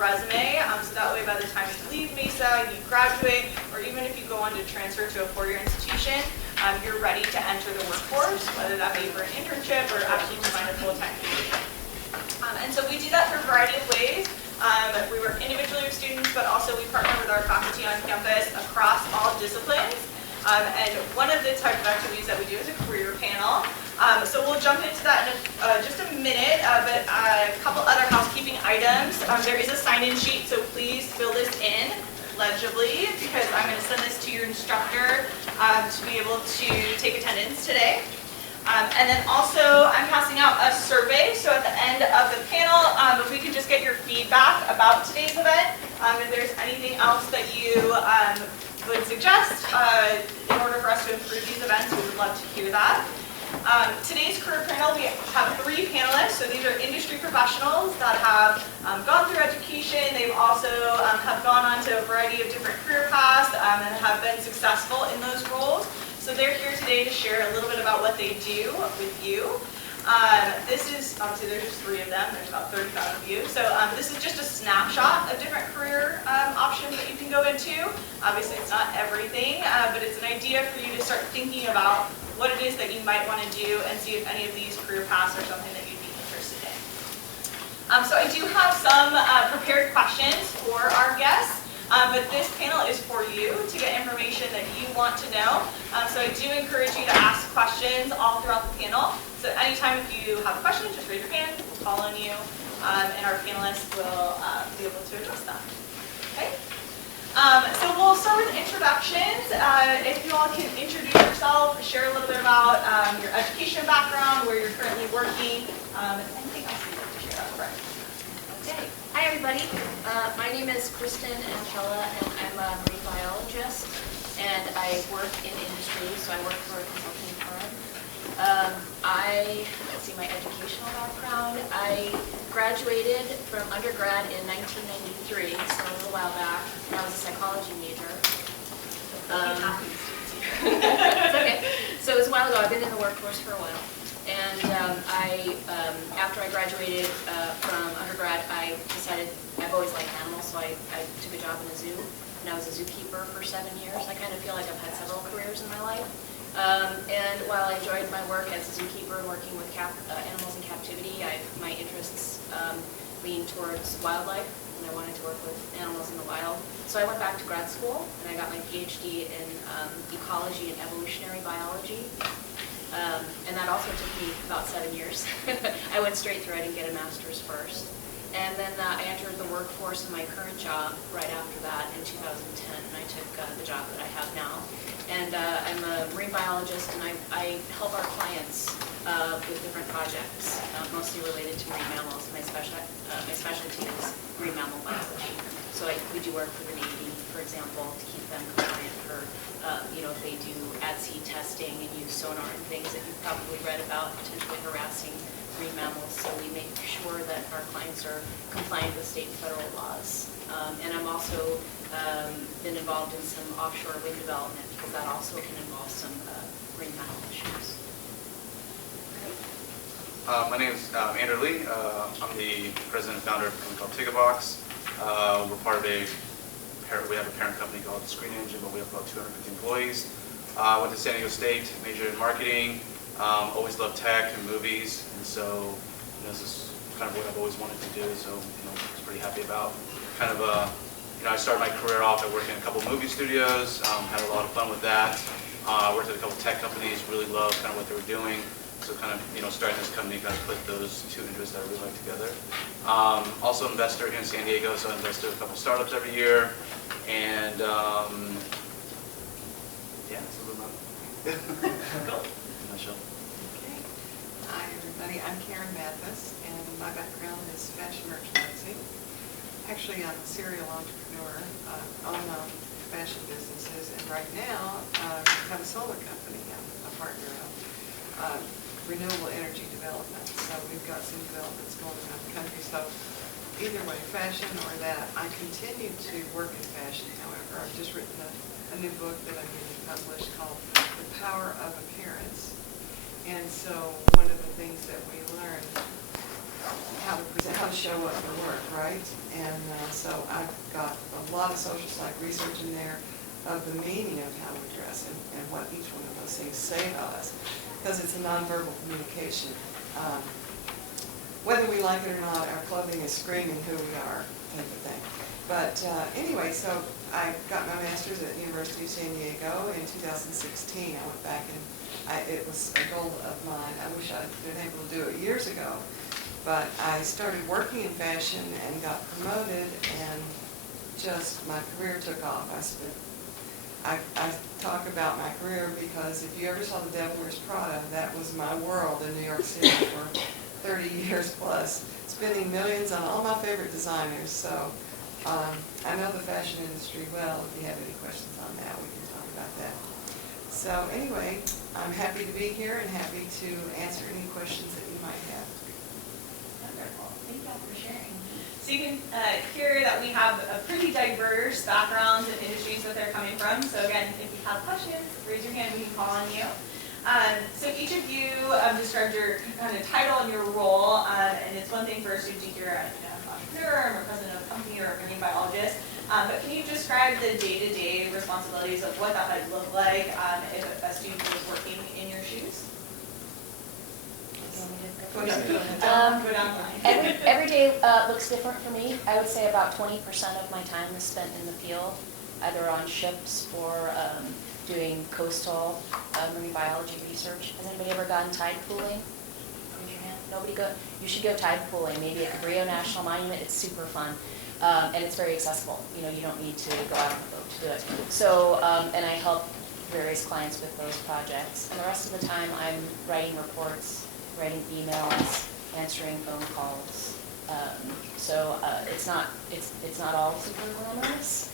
resume, so that way by the time you leave Mesa, you graduate, or even if you go on to transfer to a four-year institution, you're ready to enter the workforce, whether that be for an internship or actually to find a full-time position. And so we do that through a variety of ways. We work individually with students, but also we partner with our faculty on campus across all disciplines. And one of the type of activities that we do is a career panel. So we'll jump into that in just a minute, but a couple other housekeeping items. There is a sign-in sheet, so please fill this in legibly because I'm going to send this to your instructor to be able to take attendance today. And then also I'm passing out a survey, so at the end of the panel, if we could just get your feedback about today's event, if there's anything else that you would suggest in order for us to improve these events, we would love to hear that. Today's career panel, we have 3 panelists. So these are industry professionals that have gone through education. They've also have gone on to a variety of different career paths and have been successful in those roles. So they're here today to share a little bit about what they do with you. This is, obviously there's just 3 of them, there's about 35 of you. So this is just a snapshot of different career options that you can go into. Obviously it's not everything, but it's an idea for you to start thinking about what it is that you might want to do and see if any of these career paths are something that you'd be interested in. So I do have some prepared questions for our guests. But this panel is for you to get information that you want to know. So I do encourage you to ask questions all throughout the panel. So anytime if you have a question, just raise your hand, we'll call on you, and our panelists will be able to address them. Okay? So we'll start with introductions. If you all can introduce yourself, share a little bit about your education background, where you're currently working, and anything else you'd like to share up front. Okay. Hi everybody. My name is Kristen Angela and I'm a marine biologist and I work in industry, so I work for a consulting firm. Let's see, my educational background. I graduated from undergrad in 1993, so a little while back. I was a psychology major. It's okay. So it was a while ago. I've been in the workforce for a while. And after I graduated from undergrad, I decided I've always liked animals, so I took a job in a zoo, and I was a zookeeper for 7 years. I kind of feel like I've had several careers in my life. And while I enjoyed my work as a zookeeper and working with animals in captivity, my interests leaned towards wildlife, and I wanted to work with animals in the wild. So I went back to grad school, and I got my PhD in ecology and evolutionary biology. And that also took me about 7 years. I went straight through. I didn't get a master's first. And then I entered the workforce in my current job right after that in 2010, and I took the job that I have now. And I'm a marine biologist, and I help our clients with different projects, mostly related to marine mammals. My specialty is marine mammal biology. So we do work for the Navy, for example, to keep them compliant for, if they do at-sea testing and use sonar and things that you've probably read about, potentially harassing marine mammals. So we make sure that our clients are compliant with state and federal laws. And I'm also been involved in some offshore wind development because that also can involve some marine mammal issues. My name is Andrew Lee. I'm the president and founder of a company called ticktBox. We're part of we have a parent company called Screen Engine, but we have about 250 employees. I went to San Diego State, majored in marketing. Always loved tech and movies, and so this is kind of what I've always wanted to do. So I was pretty happy about. Kind of I started my career off at working in a couple movie studios. Had a lot of fun with that. Worked at a couple tech companies. Really loved kind of what they were doing. So kind of starting this company kind of put those 2 interests that I really like together. Also investor here in San Diego, so I invest in a couple startups every year. And yeah, that's a little about it. Cool. Okay. Hi everybody, I'm Karen Mathis, and my background is fashion merchandising. Actually, I'm a serial entrepreneur, own fashion businesses, and right now I have a solar company I'm a partner of, renewable energy development. So we've got some developments going around the country. So either way, fashion or that. I continue to work in fashion, however. I've just written a new book that I'm getting published called The Power of Appearance. And so one of the things that we learned how to present, how to show up for work, right? And so I've got a lot of social psych research in there of the meaning of how we dress and what each one of those things say about us, because it's a nonverbal communication. Whether we like it or not, our clothing is screaming who we are, type of thing. But anyway, so I got my master's at the University of San Diego in 2016. I went back and it was a goal of mine. I wish I'd been able to do it years ago. But I started working in fashion and got promoted, and just my career took off. I talk about my career because if you ever saw The Devil Wears Prada, that was my world in New York City for 30 years plus, spending millions on all my favorite designers. So I know the fashion industry well. If you have any questions on that, we can talk about that. So anyway, I'm happy to be here and happy to answer any questions that you might have. Wonderful. Thank you all for sharing. So you can hear that we have a pretty diverse backgrounds and industries that they're coming from. So again, if you have questions, raise your hand, we can call on you. So each of you described your kind of title and your role, and it's one thing for a student to hear an entrepreneur, or president of a company, or a marine biologist. But can you describe the day-to-day responsibilities of what that might look like if a student was working in your shoes? Go down the line. Every day looks different for me. I would say about 20% of my time is spent in the field, either on ships or doing coastal marine biology research. Has anybody ever gone tide pooling? Raise your hand. Nobody go? You should go tide pooling, maybe at Cabrillo National Monument. It's super fun. And it's very accessible. You know, you don't need to go out on the boat to do it. So, and I help various clients with those projects. And the rest of the time, I'm writing reports, writing emails, answering phone calls. It's not all super glamorous.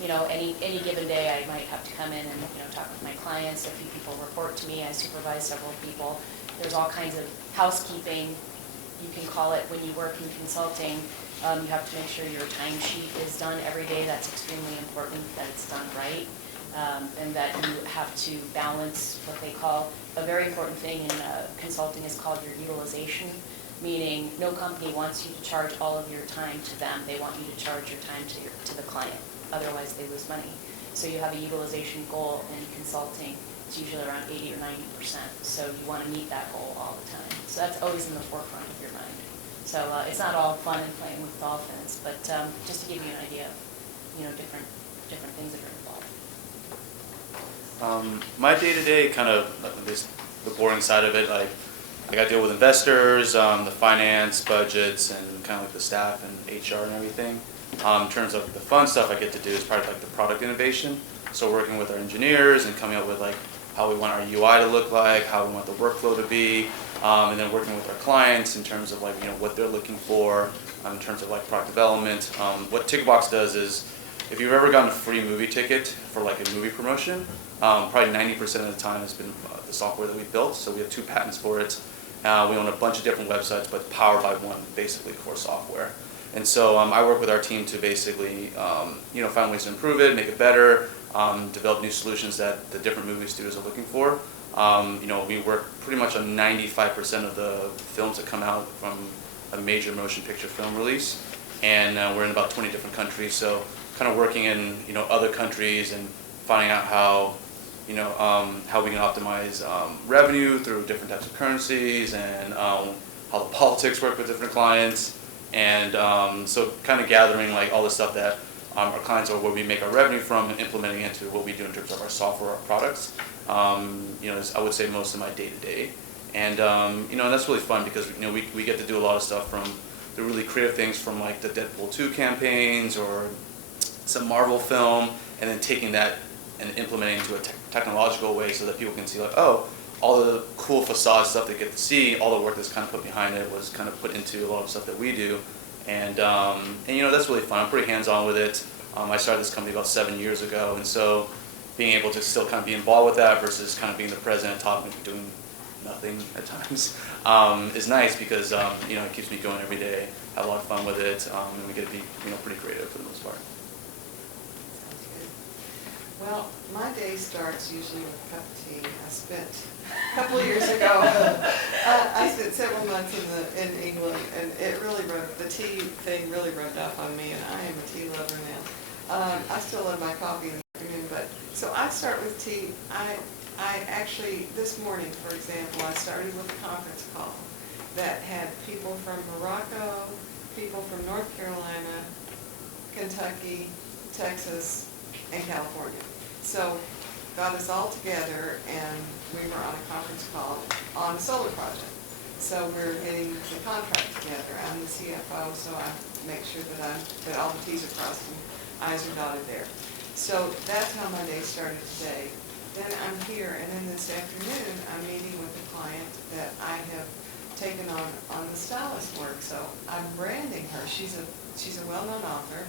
You know, any given day, I might have to come in and talk with my clients. A few people report to me. I supervise several people. There's all kinds of housekeeping, you can call it, when you work in consulting. You have to make sure your timesheet is done every day. That's extremely important, that it's done right, and that you have to balance what they call, a very important thing in consulting is called your utilization, meaning no company wants you to charge all of your time to them. They want you to charge your time to the client. Otherwise, they lose money. So you have a utilization goal in consulting. It's usually around 80 or 90%. So you want to meet that goal all the time. So that's always in the forefront of your mind. So it's not all fun and playing with dolphins, but just to give you an idea of different things that are involved. My day-to-day, kind of the boring side of it, I got to deal with investors, the finance, budgets, and kind of like the staff and HR and everything. In terms of the fun stuff I get to do is part of like the product innovation. So working with our engineers and coming up with like how we want our UI to look like, how we want the workflow to be, and then working with our clients in terms of like what they're looking for in terms of like product development. What ticktBox does is, if you've ever gotten a free movie ticket for like a movie promotion, probably 90% of the time has been the software that we built. So we have 2 patents for it. We own a bunch of different websites, but powered by one basically core software. And so I work with our team to basically find ways to improve it, make it better, develop new solutions that the different movie studios are looking for. We work pretty much on 95% of the films that come out from a major motion picture film release, and we're in about 20 different countries. So kind of working in other countries and finding out how we can optimize revenue through different types of currencies, and how the politics work with different clients, and so kind of gathering like all the stuff that our clients, or where we make our revenue from, and implementing into what we do in terms of our software, our products. Is, I would say, most of my day-to-day, and that's really fun because we get to do a lot of stuff, from the really creative things from like the Deadpool 2 campaigns or some Marvel film, and then taking that and implementing into a technological way so that people can see like, oh, all the cool facade stuff they get to see, all the work that's kind of put behind it was kind of put into a lot of stuff that we do. And that's really fun. I'm pretty hands-on with it. I started this company about 7 years ago, and so being able to still kind of be involved with that versus kind of being the president, talking, doing nothing at times, is nice because it keeps me going every day. Have a lot of fun with it, and we get to be pretty creative for the most part. Well, my day starts usually with a cup of tea. I spent a couple of years ago, I spent several months in England, and it really the tea thing really rubbed off on me, and I am a tea lover now. I still love my coffee in the afternoon, but so I start with tea. I actually, this morning, for example, I started with a conference call that had people from Morocco, people from North Carolina, Kentucky, Texas, and California. So got us all together, and we were on a conference call on a solar project. So we're getting the contract together. I'm the CFO, so I make sure that all the T's are crossed and I's are dotted there. So that's how my day started today. Then I'm here, and then this afternoon, I'm meeting with a client that I have taken on the Stylist work. So I'm branding her. She's a well-known author.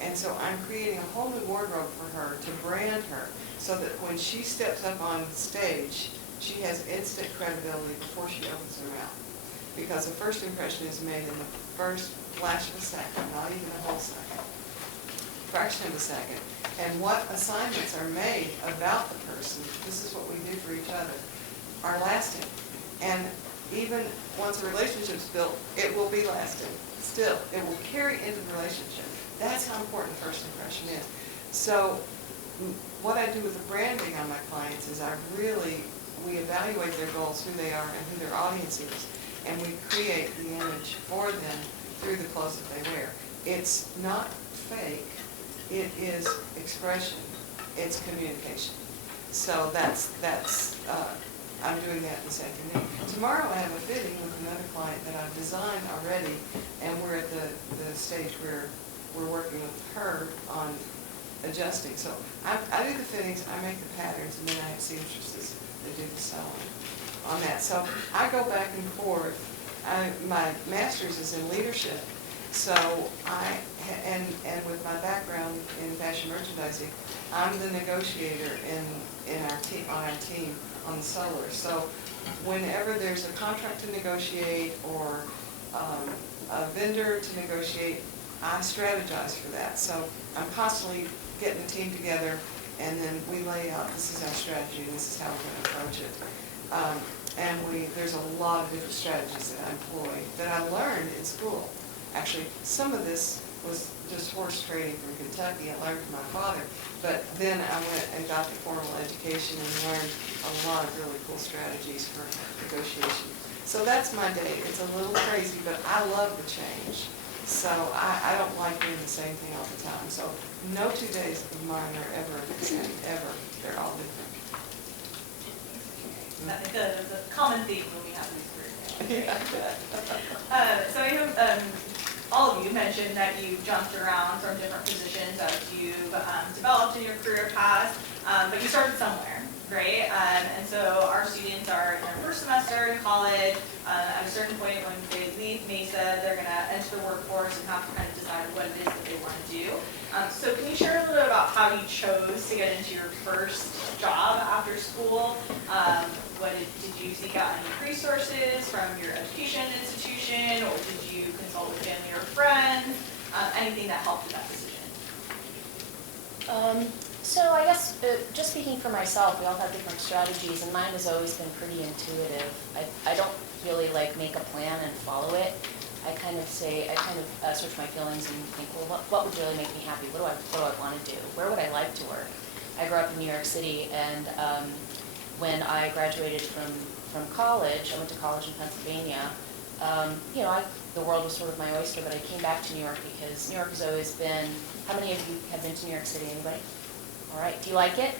And so I'm creating a whole new wardrobe for her to brand her so that when she steps up on stage, she has instant credibility before she opens her mouth. Because the first impression is made in the first flash of a second, not even a whole second, fraction of a second. And what assignments are made about the person, this is what we do for each other, are lasting. And even once a relationship's built, it will be lasting. Still, it will carry into the relationship. That's how important first impression is. So what I do with the branding on my clients is we evaluate their goals, who they are, and who their audience is, and we create the image for them through the clothes that they wear. It's not fake, it is expression, it's communication. So I'm doing that this afternoon. Tomorrow I have a fitting with another client that I've designed already, and we're at the stage where we're working with her on adjusting. So I do the fittings, I make the patterns, and then I have seamstresses that do the sewing on that. So I go back and forth. My master's is in leadership, so and with my background in fashion merchandising, I'm the negotiator on our team on the solar. So whenever there's a contract to negotiate or a vendor to negotiate, I strategize for that. So I'm constantly getting the team together, and then we lay out, this is our strategy, this is how we're going to approach it. And there's a lot of different strategies that I employ that I learned in school. Actually, some of this was just horse trading from Kentucky. I learned from my father. But then I went and got the formal education and learned a lot of really cool strategies for negotiation. So that's my day. It's a little crazy, but I love the change. So I don't like doing the same thing all the time. So no 2 days of mine are ever the same, ever. They're all different. There's a common theme when we have these careers. Yeah. So I know all of you mentioned that you've jumped around from different positions as you've developed in your career path, but you started somewhere, right? And so our students are in their first semester in college. At a certain point when they leave Mesa, they're going to enter the workforce and have to kind of decide what it is that they want to do. So can you share a little bit about how you chose to get into your first job after school? Did you seek out any resources from your education institution, or did you consult with family or friends? Anything that helped with that decision? So I guess, just speaking for myself, we all have different strategies, and mine has always been pretty intuitive. I don't really make a plan and follow it. I kind of search my feelings and think, well, what would really make me happy? What do I want to do? Where would I like to work? I grew up in New York City, and when I graduated from college, I went to college in Pennsylvania. The world was sort of my oyster, but I came back to New York because New York has always been. How many of you have been to New York City? Anybody? All right. Do you like it?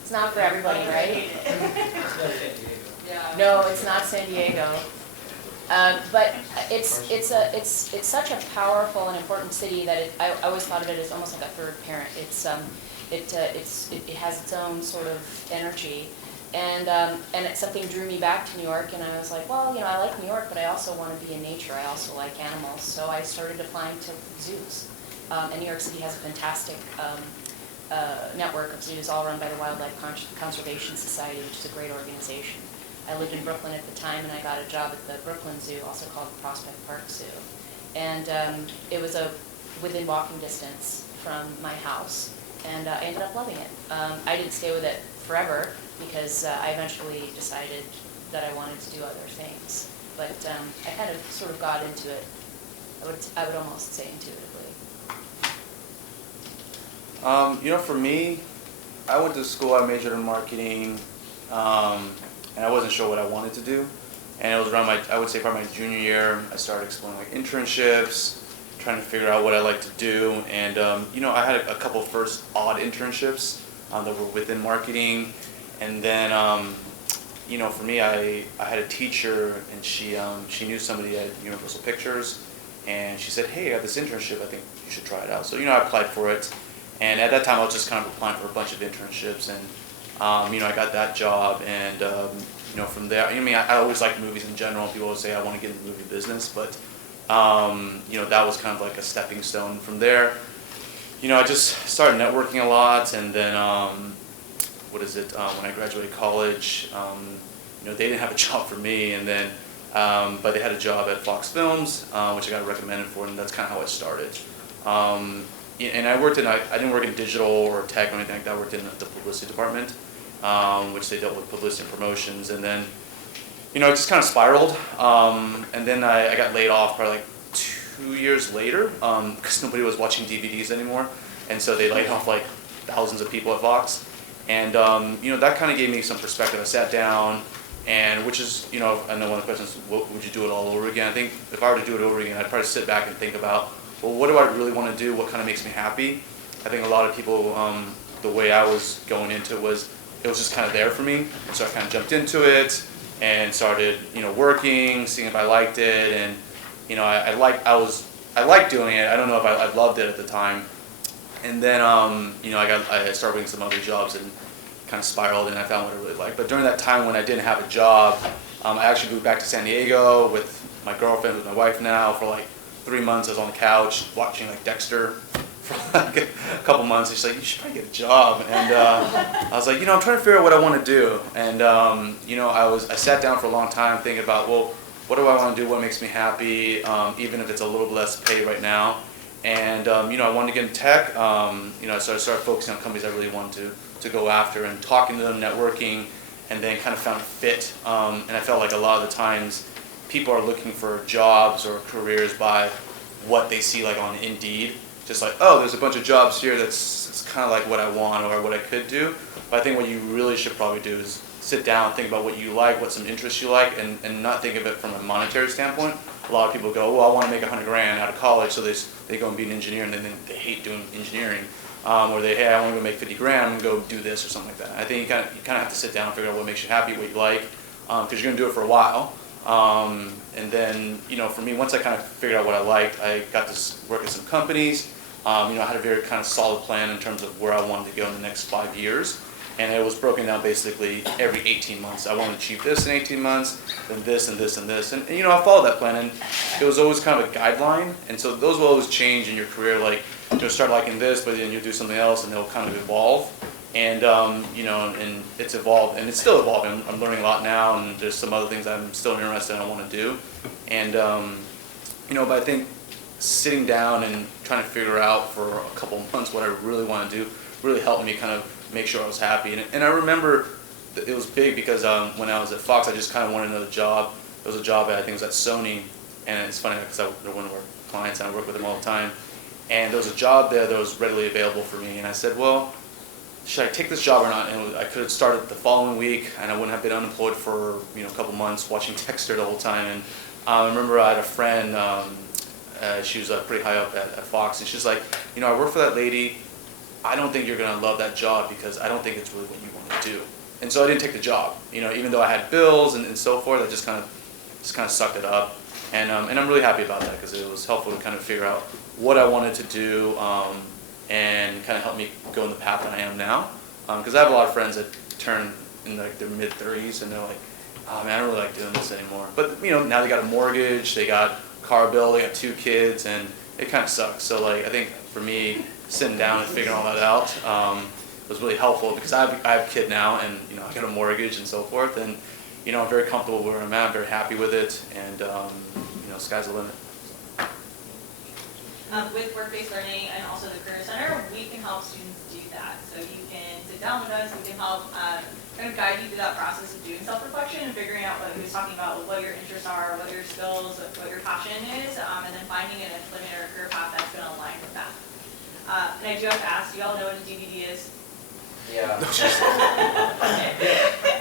It's not for everybody, right? No, it's not San Diego. But it's such a powerful and important city that I always thought of it as almost like a third parent. It has its own sort of energy, and something drew me back to New York, and I was like, well, I like New York, but I also want to be in nature. I also like animals, so I started applying to zoos. And New York City has a fantastic network of zoos, all run by the Wildlife Conservation Society, which is a great organization. I lived in Brooklyn at the time, and I got a job at the Brooklyn Zoo, also called Prospect Park Zoo. And it was a within walking distance from my house, and I ended up loving it. I didn't stay with it forever because I eventually decided that I wanted to do other things. But I kind of sort of got into it, I would almost say intuitively. For me, I went to school, I majored in marketing, and I wasn't sure what I wanted to do. And it was around I would say probably my junior year, I started exploring like internships, trying to figure out what I like to do. And, I had a couple first odd internships that were within marketing. And then, for me, I had a teacher, and she knew somebody at Universal Pictures, and she said, hey, I got this internship, I think you should try it out. So, I applied for it. And at that time, I was just kind of applying for a bunch of internships, and, I got that job, and, from there, I always liked movies in general. People always say I want to get into the movie business, but, that was kind of like a stepping stone. From there, I just started networking a lot, and then, when I graduated college, they didn't have a job for me, and then, but they had a job at Fox Films, which I got recommended for, and that's kind of how it started. And I didn't work in digital or tech or anything like that. I worked in the publicity department, which they dealt with publicity and promotions. And then, it just kind of spiraled. And then I got laid off probably like 2 years later because nobody was watching DVDs anymore. And so they laid off like thousands of people at Fox. And, that kind of gave me some perspective. I sat down, and which is, I know one of the questions, would you do it all over again? I think if I were to do it over again, I'd probably sit back and think about, well, what do I really want to do? What kind of makes me happy? I think a lot of people, the way I was going into it was just kind of there for me. And so I kind of jumped into it and started, working, seeing if I liked it. And, I liked doing it. I don't know if I loved it at the time. And then, I started working some other jobs and kind of spiraled, and I found what I really liked. But during that time when I didn't have a job, I actually moved back to San Diego with my girlfriend, with my wife now, for like 3 months. I was on the couch watching like Dexter for like a couple months. She's like, you should probably get a job. And I was like, I'm trying to figure out what I want to do. And I sat down for a long time thinking about, well, what do I want to do? What makes me happy? Even if it's a little less pay right now. And I wanted to get in tech. So I started focusing on companies I really wanted to go after, and talking to them, networking, and then kind of found a fit. And I felt like a lot of the times people are looking for jobs or careers by what they see like on Indeed. Just like, oh, there's a bunch of jobs here it's kind of like what I want or what I could do. But I think what you really should probably do is sit down, think about what you like, what some interests you like, and not think of it from a monetary standpoint. A lot of people go, well, I want to make $100,000 out of college, so they go and be an engineer, and then they hate doing engineering. Or hey, I want to go make $50,000, I'm going to go do this or something like that. I think you kind of have to sit down and figure out what makes you happy, what you like, because you're going to do it for a while. And then, for me, once I kind of figured out what I liked, I got to work at some companies. I had a very kind of solid plan in terms of where I wanted to go in the next 5 years. And it was broken down basically every 18 months. I wanted to achieve this in 18 months, then this and this and this. And I followed that plan, and it was always kind of a guideline. And so those will always change in your career. Like, you'll start liking this, but then you'll do something else, and they'll kind of evolve. And, and it's evolved, and it's still evolving. I'm learning a lot now, and there's some other things I'm still interested in, I want to do. And, but I think sitting down and trying to figure out for a couple of months what I really want to do really helped me kind of make sure I was happy. And I remember it was big because when I was at Fox, I just kind of wanted another job. There was a job I think it was at Sony, and it's funny because they're one of our clients, and I work with them all the time. And there was a job there that was readily available for me, and I said, well, should I take this job or not? And I could have started the following week, and I wouldn't have been unemployed for a couple months watching Dexter the whole time. And I remember I had a friend, she was pretty high up at Fox, and she's like, I work for that lady. I don't think you're going to love that job because I don't think it's really what you want to do. And so I didn't take the job, even though I had bills and so forth. I just kind of sucked it up. And I'm really happy about that because it was helpful to kind of figure out what I wanted to do and kind of help me go in the path that I am now. Because I have a lot of friends that turn in like their mid-30s and they're like, oh man, I don't really like doing this anymore. But now they got a mortgage, they got a car bill, they got 2 kids, and it kind of sucks. So like I think for me, sitting down and figuring all that out was really helpful because I have a kid now, and I got a mortgage and so forth, and I'm very comfortable where I'm at. I'm very happy with it, and sky's the limit. With work-based learning and also the Career Center, we can help students do that. So you can sit down with us, we can help kind of guide you through that process of doing self-reflection and figuring out what he was talking about, what your interests are, what your skills, what your passion is, and then finding an employment or a career path that's going to align with that. And I do have to ask, do y'all know what a DVD is? Yeah.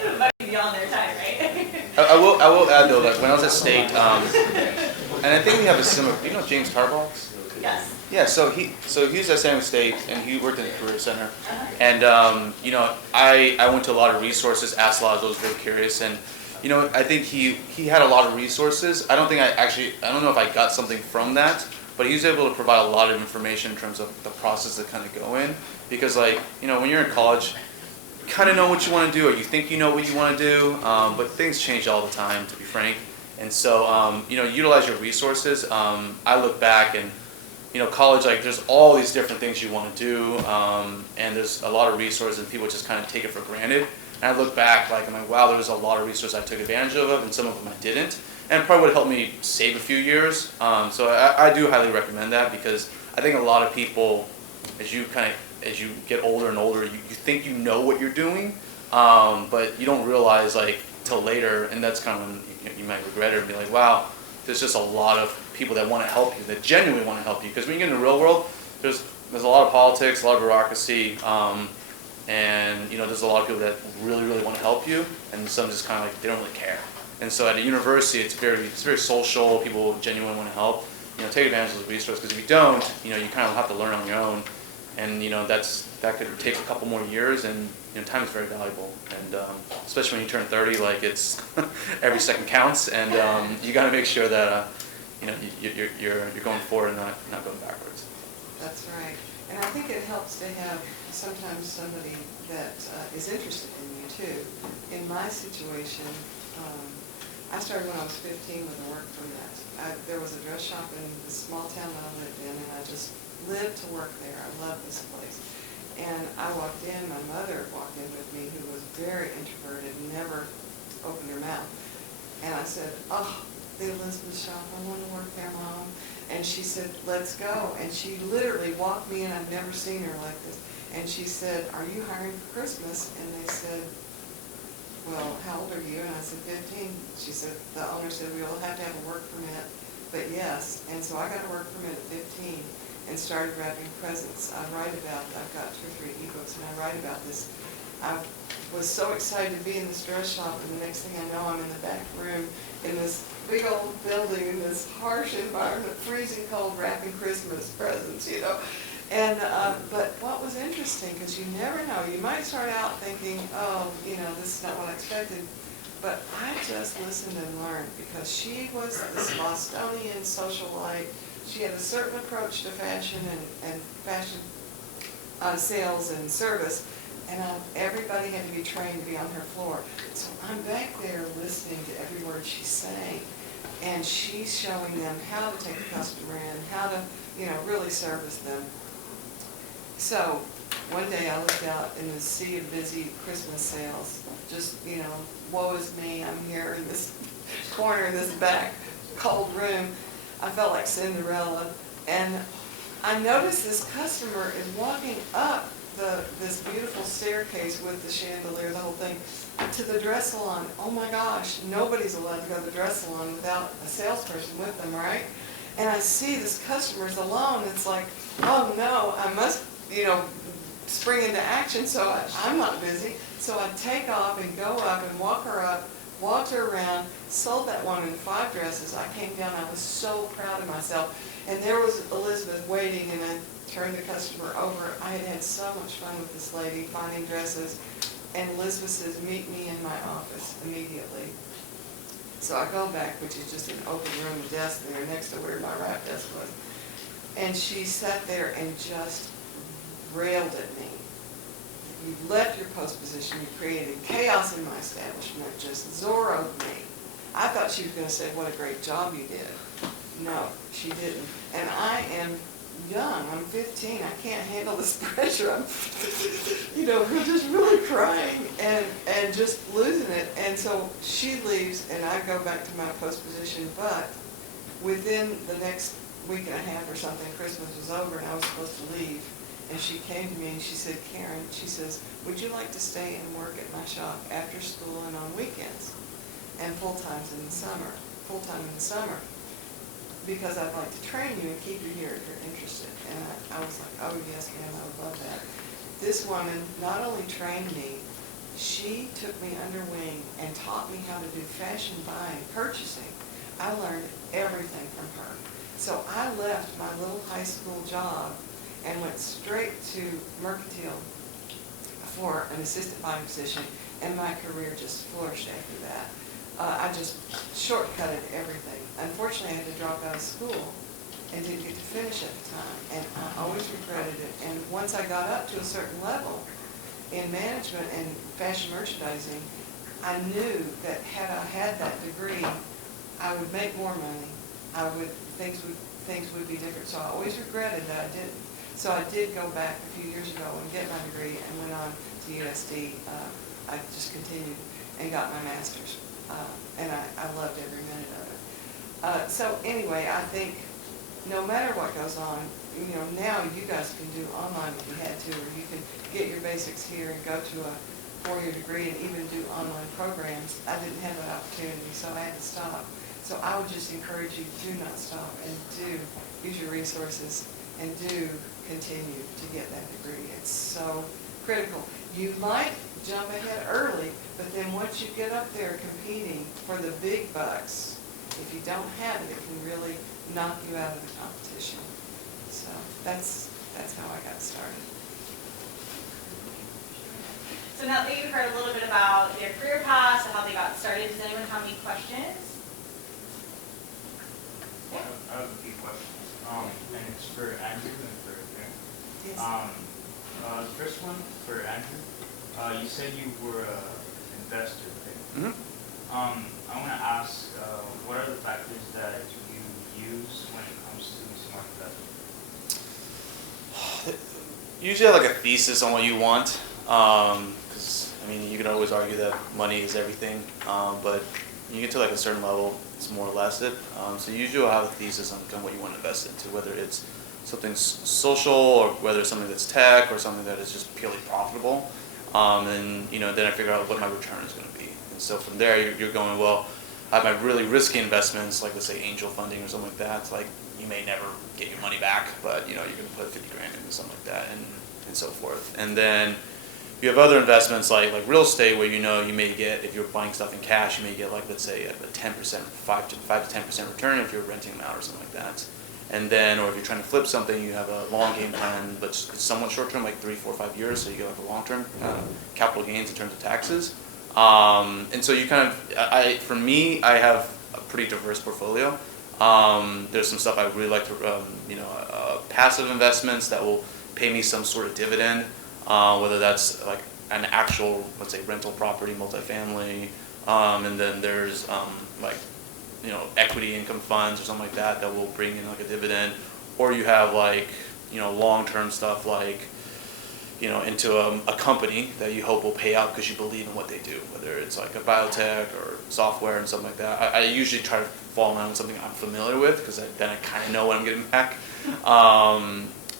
It might be beyond their time, right? I will add though that when I was at State, and I think we have a similar. Do you know James Tarbox? Yes. Yeah, so he was at San State and he worked in the Career Center, and you know, I went to a lot of resources, asked a lot of those, very curious, and you know, I think he had a lot of resources. I don't know if I got something from that, but he was able to provide a lot of information in terms of the process that kind of go in, because like, you know, when you're in college, you kind of know what you want to do, or you think you know what you want to do, but things change all the time, to be frank, and so you know, utilize your resources. I look back and, you know, college, like there's all these different things you want to do, and there's a lot of resources and people just kind of take it for granted. And I look back, like I'm like, wow, there's a lot of resources I took advantage of, and some of them I didn't. And it probably would help me save a few years. So I do highly recommend that, because I think a lot of people, as you get older and older, you think you know what you're doing, but you don't realize like till later, and that's kind of when you might regret it and be like, wow, there's just a lot of people that want to help you, that genuinely want to help you. Because when you get in the real world, there's a lot of politics, a lot of bureaucracy, and you know, there's a lot of people that really, really want to help you, and some just kind of like, they don't really care. And so at a university, it's very social. People genuinely want to help. You know, take advantage of the resource, because if you don't, you know, you kind of have to learn on your own, and you know, that could take a couple more years, and you know, time is very valuable, and especially when you turn 30, like it's every second counts, and you got to make sure that you know, you're going forward and not going backwards. That's right. And I think it helps to have sometimes somebody that is interested in you too. In my situation, I started when I was 15 with a work permit. There was a dress shop in the small town that I lived in, and I just lived to work there. I love this place. And I walked in, my mother walked in with me, who was very introverted, never opened her mouth. And I said, oh, the Elizabeth shop, I want to work there, Mom. And she said, let's go. And she literally walked me in. I've never seen her like this. And she said, are you hiring for Christmas? And they said, well, how old are you? And I said, 15. She said, the owner said, we will have to have a work permit, but yes. And so I got a work permit at 15 and started wrapping presents. I've got 2 or 3 ebooks, and I write about this. I was so excited to be in this dress shop, and the next thing I know, I'm in the back room in this big old building in this harsh environment, freezing cold, wrapping Christmas presents, you know. And but what was interesting, because you never know, you might start out thinking, oh, you know, this is not what I expected, but I just listened and learned, because she was this Bostonian socialite. She had a certain approach to fashion and fashion sales and service, and everybody had to be trained to be on her floor. So I'm back there listening to every word she's saying, and she's showing them how to take a customer in, how to, you know, really service them. So one day I looked out in the sea of busy Christmas sales, just, you know, woe is me, I'm here in this corner in this back cold room. I felt like Cinderella, and I noticed this customer is walking up this beautiful staircase with the chandelier, the whole thing, to the dress salon. Oh my gosh, nobody's allowed to go to the dress salon without a salesperson with them, right? And I see this customer's alone. It's like, oh no, I must, you know, spring into action, so I'm not busy. So I take off and go up and walk her up, walked her around, sold that woman 5 dresses. I came down, I was so proud of myself. And there was Elizabeth waiting, and I turned the customer over. I had had so much fun with this lady, finding dresses. And Elizabeth says, meet me in my office immediately. So I go back, which is just an open room, desk there next to where my wrap desk was. And she sat there and just railed at me. You left your post position, you created chaos in my establishment, just Zorroed me. I thought she was going to say, what a great job you did. No, she didn't. And I am young, I'm 15, I can't handle this pressure. I'm, you know, just really crying and just losing it. And so she leaves and I go back to my post position, but within the next week and a half or something, Christmas was over and I was supposed to leave. And she came to me and she said, Karen, she says, would you like to stay and work at my shop after school and on weekends? And full-time in the summer. Because I'd like to train you and keep you here if you're interested. And I was like, oh yes, ma'am, I would love that. This woman not only trained me, she took me under wing and taught me how to do fashion buying, purchasing. I learned everything from her. So I left my little high school job and went straight to Mercantile for an assistant buying position, and my career just flourished after that. I just shortcutted everything. Unfortunately, I had to drop out of school and didn't get to finish at the time, and I always regretted it. And once I got up to a certain level in management and fashion merchandising, I knew that had I had that degree, I would make more money. Things would be different. So I always regretted that I didn't. So I did go back a few years ago and get my degree and went on to USD. I just continued and got my master's. And I loved every minute of it. So anyway, I think no matter what goes on, now you guys can do online if you had to, or you can get your basics here and go to a 4-year degree and even do online programs. I didn't have that opportunity, so I had to stop. So I would just encourage you, do not stop, and do use your resources, and do continue to get that degree. It's so critical. You might jump ahead early, but then once you get up there competing for the big bucks, if you don't have it, it can really knock you out of the competition. So that's how I got started. So now that you've heard a little bit about their career paths and how they got started, does anyone have any questions? I have a few questions, and it's for Andrew and for Karen. Yes. The first one for Andrew, you said you were an investor, right? I want to ask, what are the factors that you use when it comes to smart investment? Usually I have like a thesis on what you want, because I mean you can always argue that money is everything, but you get to like a certain level, it's more or less it. So usually I'll have a thesis on kind of what you want to invest into, whether it's something social or whether it's something that's tech or something that is just purely profitable. And then I figure out what my return is going to be. And so from there you're going, well, I have my really risky investments, like let's say angel funding or something like that. It's like you may never get your money back, but you're going to put 50 grand into something like that and so forth. And then you have other investments like real estate where you may get, if you're buying stuff in cash, you may get like let's say a 10%, 5 to 10% return if you're renting them out or something like that. And then, or if you're trying to flip something, you have a long game plan, but it's somewhat short term, like 3, 4, 5 years, so you get like a long term capital gains in terms of taxes. And so you kind of, for me, I have a pretty diverse portfolio. There's some stuff I really like to, passive investments that will pay me some sort of dividend, whether that's like an actual, let's say, rental property, multifamily, and then there's equity income funds or something like that that will bring in like a dividend, or you have like long-term stuff like into a company that you hope will pay out because you believe in what they do, whether it's like a biotech or software and something like that. I usually try to fall on something I'm familiar with because then I kind of know what I'm getting back.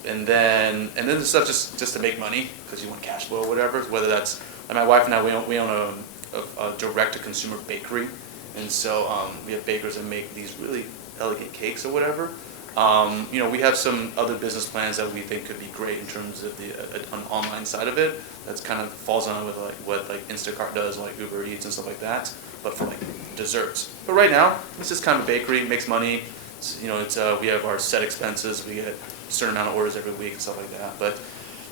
And then the stuff just to make money because you want cash flow or whatever. Whether that's like my wife and I, we own a direct-to-consumer bakery, and so we have bakers that make these really elegant cakes or whatever. We have some other business plans that we think could be great in terms of the an online side of it. That's kind of falls on with like what like Instacart does, like Uber Eats and stuff like that, but for like desserts. But right now, it's just kind of bakery, makes money. We have our set expenses. We get a certain amount of orders every week and stuff like that. But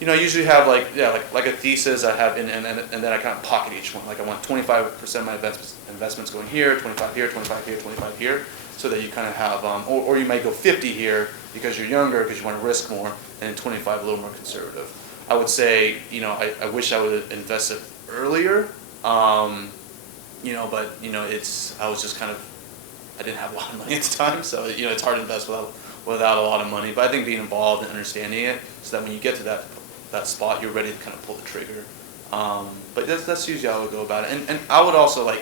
I usually have like a thesis I have, and then I kind of pocket each one. Like I want 25% of my investments going here, 25 here, 25 here, 25 here. So that you kind of have, or you might go 50 here because you're younger, because you want to risk more, and then 25 a little more conservative. I would say, I wish I would have invested earlier, but I was just kind of, I didn't have a lot of money at the time, so it's hard to invest without a lot of money. But I think being involved and understanding it, so that when you get to that spot, you're ready to kind of pull the trigger. But that's usually how I would go about it, and I would also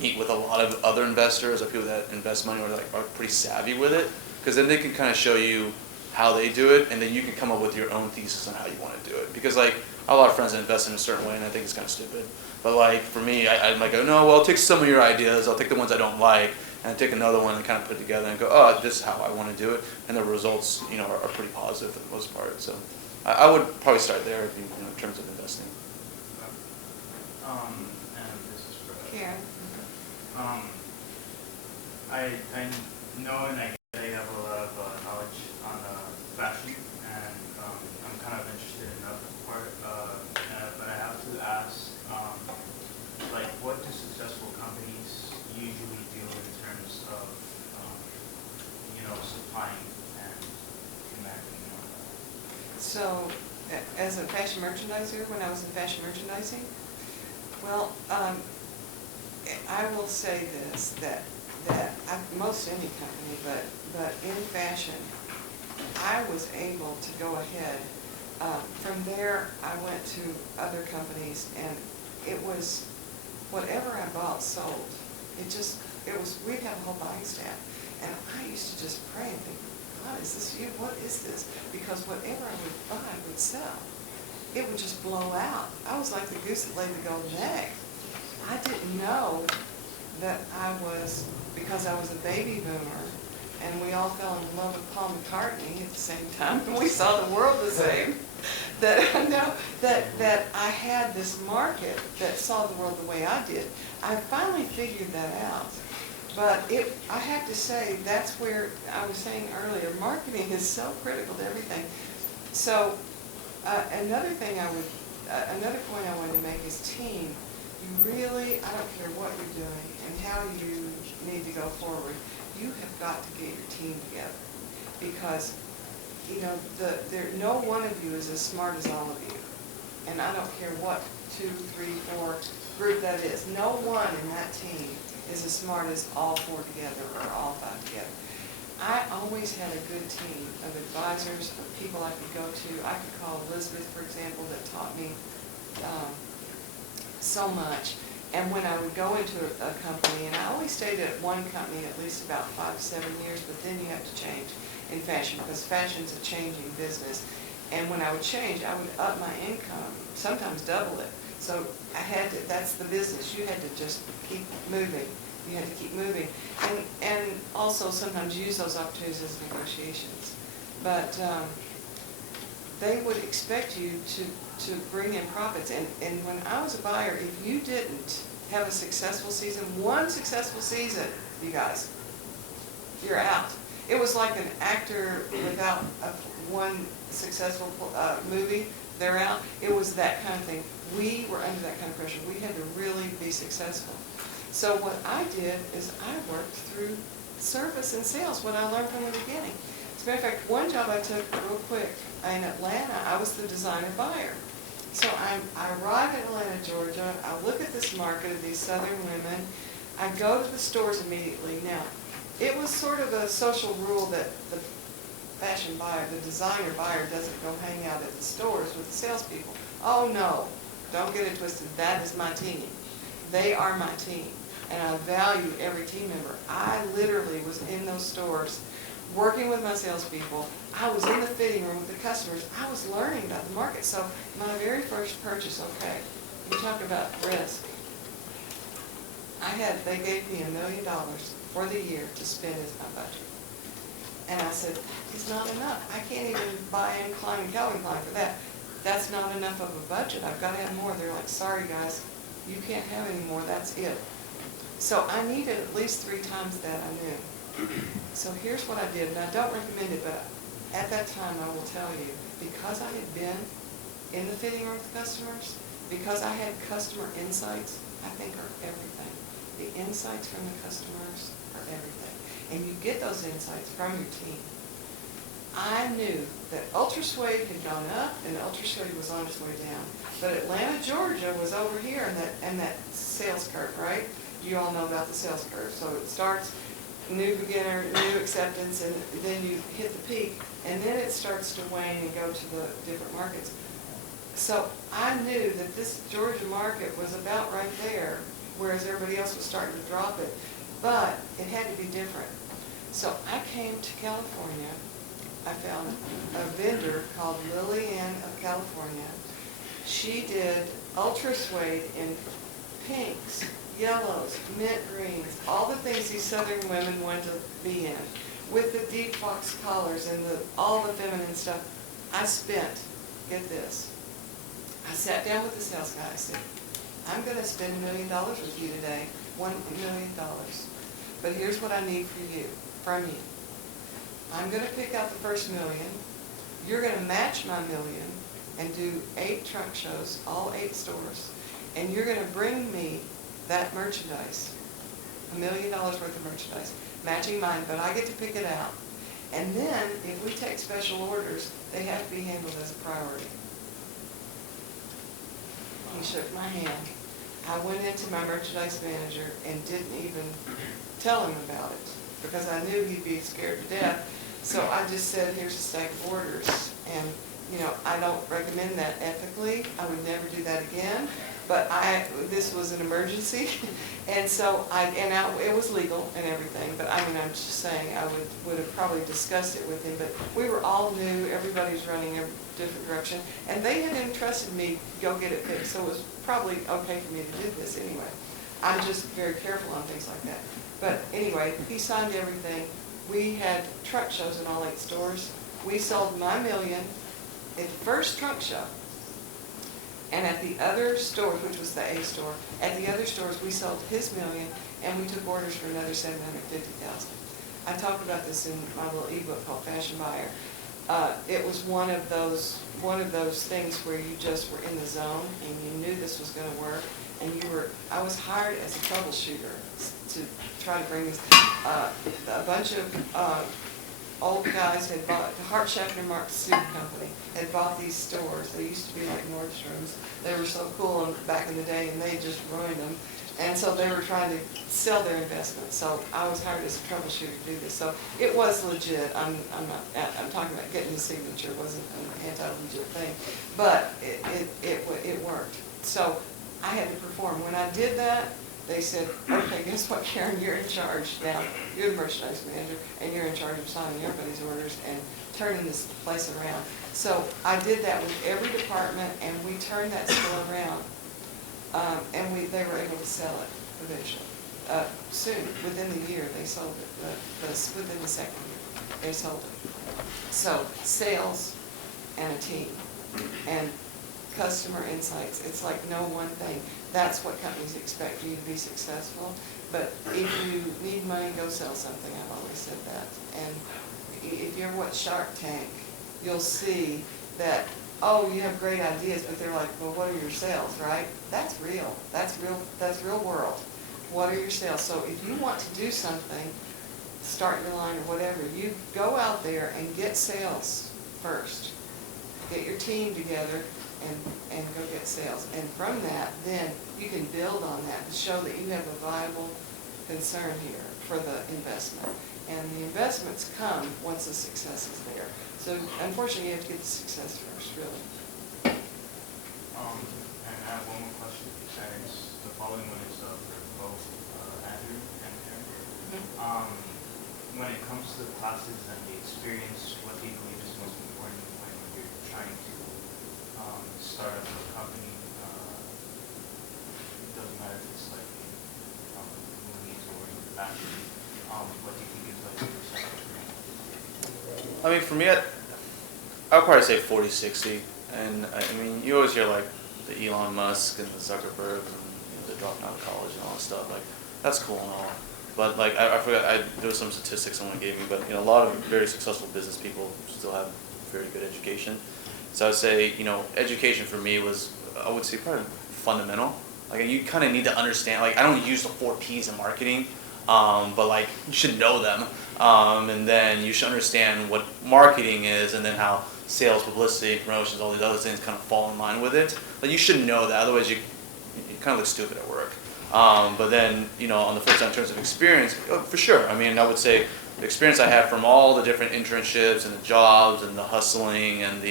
meet with a lot of other investors or people that invest money or are pretty savvy with it. because then they can kind of show you how they do it, and then you can come up with your own thesis on how you want to do it. Because like a lot of friends invest in a certain way, and I think it's kind of stupid. But like for me, I might go, no, well, I'll take some of your ideas, I'll take the ones I don't like, and take another one and kind of put it together and go, oh, this is how I want to do it, and the results, you know, are pretty positive for the most part. So I would probably start there if you know, in terms of investing. And this is for Karen? I know and I have a lot of knowledge on fashion, and I'm kind of interested in that part. But I have to ask, like, what do successful companies usually do in terms of, you know, supplying and commanding and all that? So, as a fashion merchandiser, when I was in fashion merchandising, well, I will say this, that most any company, but in fashion, I was able to go ahead. From there, I went to other companies, and it was whatever I bought sold. We'd have a whole buying staff, and I used to just pray and think, God, is this you? What is this? Because whatever I would buy would sell. It would just blow out. I was like the goose that laid the golden egg. I didn't know that because I was a baby boomer, and we all fell in love with Paul McCartney at the same time, and we saw the world the same, that I had this market that saw the world the way I did. I finally figured that out. But I have to say, that's where I was saying earlier, marketing is so critical to everything. So another point I wanted to make is team. You really, I don't care what you're doing and how you need to go forward, you have got to get your team together. Because, you know, no one of you is as smart as all of you. And I don't care what 2, 3, 4 group that is. No one in that team is as smart as all 4 together or all 5 together. I always had a good team of advisors, of people I could go to. I could call Elizabeth, for example, that taught me so much. And when I would go into a company, and I only stayed at one company at least about 5 to 7 years, but then you have to change in fashion, because fashion's a changing business. And when I would change, I would up my income, sometimes double it. So that's the business. You had to just keep moving. You had to keep moving. And also sometimes use those opportunities as negotiations. But they would expect you to bring in profits. And when I was a buyer, if you didn't have a successful season, one successful season, you guys, you're out. It was like an actor without one successful movie, they're out. It was that kind of thing. We were under that kind of pressure. We had to really be successful. So what I did is I worked through service and sales, what I learned from the beginning. As a matter of fact, one job I took real quick in Atlanta, I was the designer buyer. So I arrive in Atlanta, Georgia. I look at this market of these southern women. I go to the stores immediately. Now, it was sort of a social rule that the fashion buyer, the designer buyer, doesn't go hang out at the stores with the salespeople. Oh no, don't get it twisted. That is my team. They are my team, and I value every team member. I literally was in those stores working with my salespeople. I was in the fitting room with the customers. I was learning about the market. So my very first purchase, okay, you talk about risk. They gave me $1 million for the year to spend as my budget. And I said, it's not enough. I can't even buy Incline and Calvin Klein for that. That's not enough of a budget. I've got to have more. They're like, sorry guys, you can't have any more. That's it. So I needed at least 3 times that, I knew. So here's what I did, and I don't recommend it, but at that time I will tell you, because I had been in the fitting room with customers, because I had customer insights, I think are everything. The insights from the customers are everything. And you get those insights from your team. I knew that Ultra Suede had gone up and Ultra Suede was on its way down. But Atlanta, Georgia was over here in that sales curve, right? You all know about the sales curve. So it starts new beginner, new acceptance, and then you hit the peak, and then it starts to wane and go to the different markets. So I knew that this Georgia market was about right there, whereas everybody else was starting to drop it. But it had to be different. So I came to California. I found a vendor called Lily Ann of California. She did ultra suede in pinks, yellows, mint greens, all the things these southern women want to be in, with the deep box collars and all the feminine stuff. I spent, get this, I sat down with the sales guy. I said, I'm going to spend $1 million with you today, $1 million. But here's what I need from you. I'm going to pick out the first $1 million. You're going to match my $1 million and do 8 trunk shows, all 8 stores. And you're going to bring me that merchandise, $1 million worth of merchandise, matching mine, but I get to pick it out. And then, if we take special orders, they have to be handled as a priority. He shook my hand. I went into my merchandise manager and didn't even tell him about it because I knew he'd be scared to death. So I just said, here's a stack of orders. And, I don't recommend that ethically. I would never do that again. But this was an emergency. And so it was legal and everything. But I'm just saying I would have probably discussed it with him. But we were all new. Everybody was running a different direction. And they had entrusted me to go get it fixed. So it was probably okay for me to do this anyway. I'm just very careful on things like that. But anyway, he signed everything. We had truck shows in all 8 stores. We sold my $1 million at the first trunk show. And at the other stores, which was the A store, at the other stores we sold his $1 million and we took orders for another $750,000. I talked about this in my little ebook called Fashion Buyer. It was one of those things where you just were in the zone and you knew this was going to work. And I was hired as a troubleshooter to try to bring this. A bunch of old guys had bought, Hart Schaffner Mark Student Company had bought these stores. They used to be like Nordstrom's. They were so cool back in the day, and they just ruined them. And so they were trying to sell their investment. So I was hired as a troubleshooter to do this. So it was legit. I'm talking about getting the signature. It wasn't an anti-legit thing, but it worked. So I had to perform. When I did that, they said, okay, guess what, Karen, you're in charge now. You're the merchandise manager, and you're in charge of signing everybody's orders and turning this place around. So I did that with every department, and we turned that still around. And they were able to sell it eventually. Soon, within the year, they sold it. Within the second year, they sold it. So sales and a team and customer insights. It's like no one thing. That's what companies expect you to be successful. But if you need money, go sell something. I've always said that. And if you ever watch Shark Tank, you'll see that, oh, you have great ideas, but they're like, well, what are your sales, right? That's real. That's real world. What are your sales? So if you want to do something, start your line or whatever, you go out there and get sales first. Get your team together and go get sales. And from that, then you can build on that to show that you have a viable concern here for the investment. And the investments come once the success is there. So unfortunately, you have to get the success first, really. And I have one more question. And it's the following one is for both Andrew and Karen. When it comes to the classes and the experience, what do you believe is most important when you're trying to start up a company? It doesn't matter if it's like movies or in fashion. What do you think is like the percentage? I mean, for me, I'd probably say 40-60. And I mean, you always hear like the Elon Musk and the Zuckerberg and they're dropping out of college and all that stuff. Like, that's cool and all. But like, I forgot, there was some statistics someone gave me, but a lot of very successful business people still have very good education. So I would say, education for me was, I would say probably fundamental. Like, you kind of need to understand, like, I don't use the 4 Ps in marketing, but like, you should know them. And then you should understand what marketing is and then how sales, publicity, promotions, all these other things kind of fall in line with it. Like, you should know that, otherwise you kind of look stupid at work. But then, on the flip side, in terms of experience, for sure. I mean, I would say the experience I had from all the different internships and the jobs and the hustling and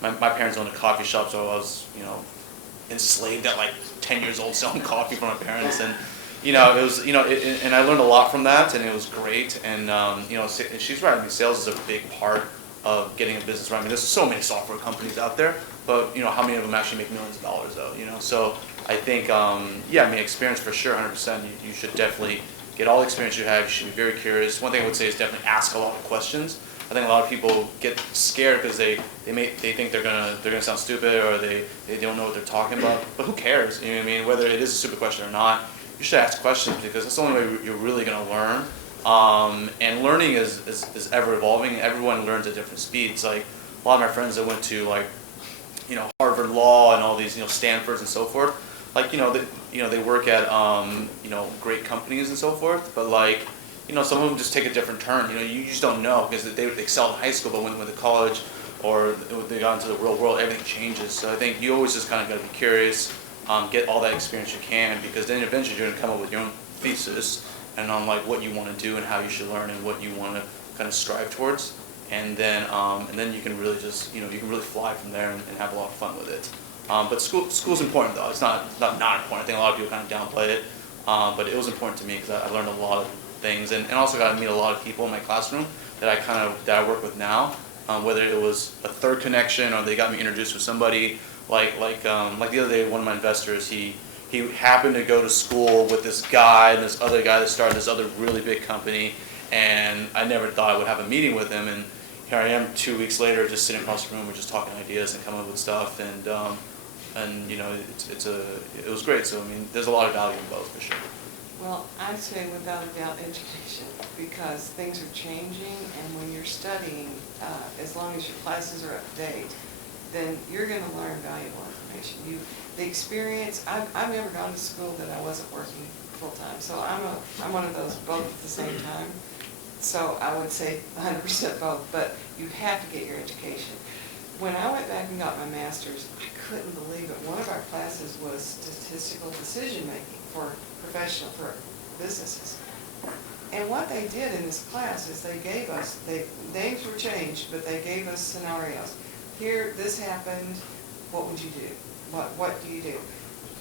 my parents owned a coffee shop, so I was, enslaved at like 10 years old selling coffee for my parents. And, you know, it was, you know, and I learned a lot from that, and it was great. And you know, she's right. I mean, sales is a big part of getting a business right. I mean, there's so many software companies out there, but you know, how many of them actually make millions of dollars though? You know, so I think, yeah, I mean, experience for sure, 100%. You should definitely get all the experience you have. You should be very curious. One thing I would say is definitely ask a lot of questions. I think a lot of people get scared because they think they're gonna sound stupid, or they don't know what they're talking about. But who cares? You know what I mean? Whether it is a stupid question or not, you should ask questions, because that's the only way you're really gonna learn. And learning is ever evolving. Everyone learns at different speeds. Like a lot of my friends that went to, like, you know, Harvard Law and all these, you know, Stanfords and so forth. Like, you know, they work at you know, great companies and so forth. But like, you know, some of them just take a different turn. You know, you just don't know, because they excelled in high school, but when they went to college or they got into the real world, everything changes. So I think you always just kind of got to be curious, get all that experience you can, because then eventually you're going to come up with your own thesis and on like what you want to do and how you should learn and what you want to kind of strive towards. And then you can really just, you know, you can really fly from there and have a lot of fun with it. But school's important though. It's not important. I think a lot of people kind of downplay it, but it was important to me because I learned a lot of things, and also got to meet a lot of people in my classroom that I work with now. Whether it was a third connection or they got me introduced with somebody like the other day, one of my investors, he happened to go to school with this guy and this other guy that started this other really big company, and I never thought I would have a meeting with him, and here I am 2 weeks later, just sitting across the room, we're just talking ideas and coming up with stuff, and you know, it was great. So I mean, there's a lot of value in both for sure. Well, I'd say without a doubt education, because things are changing, and when you're studying, as long as your classes are up to date, then you're going to learn valuable information. The experience, I've never gone to school that I wasn't working full-time, so I'm one of those both at the same time. So I would say 100% both, but you have to get your education. When I went back and got my master's, I couldn't believe it. One of our classes was statistical decision-making for businesses. And what they did in this class is they gave us, names were changed, but they gave us scenarios. Here, this happened, what would you do? What do you do?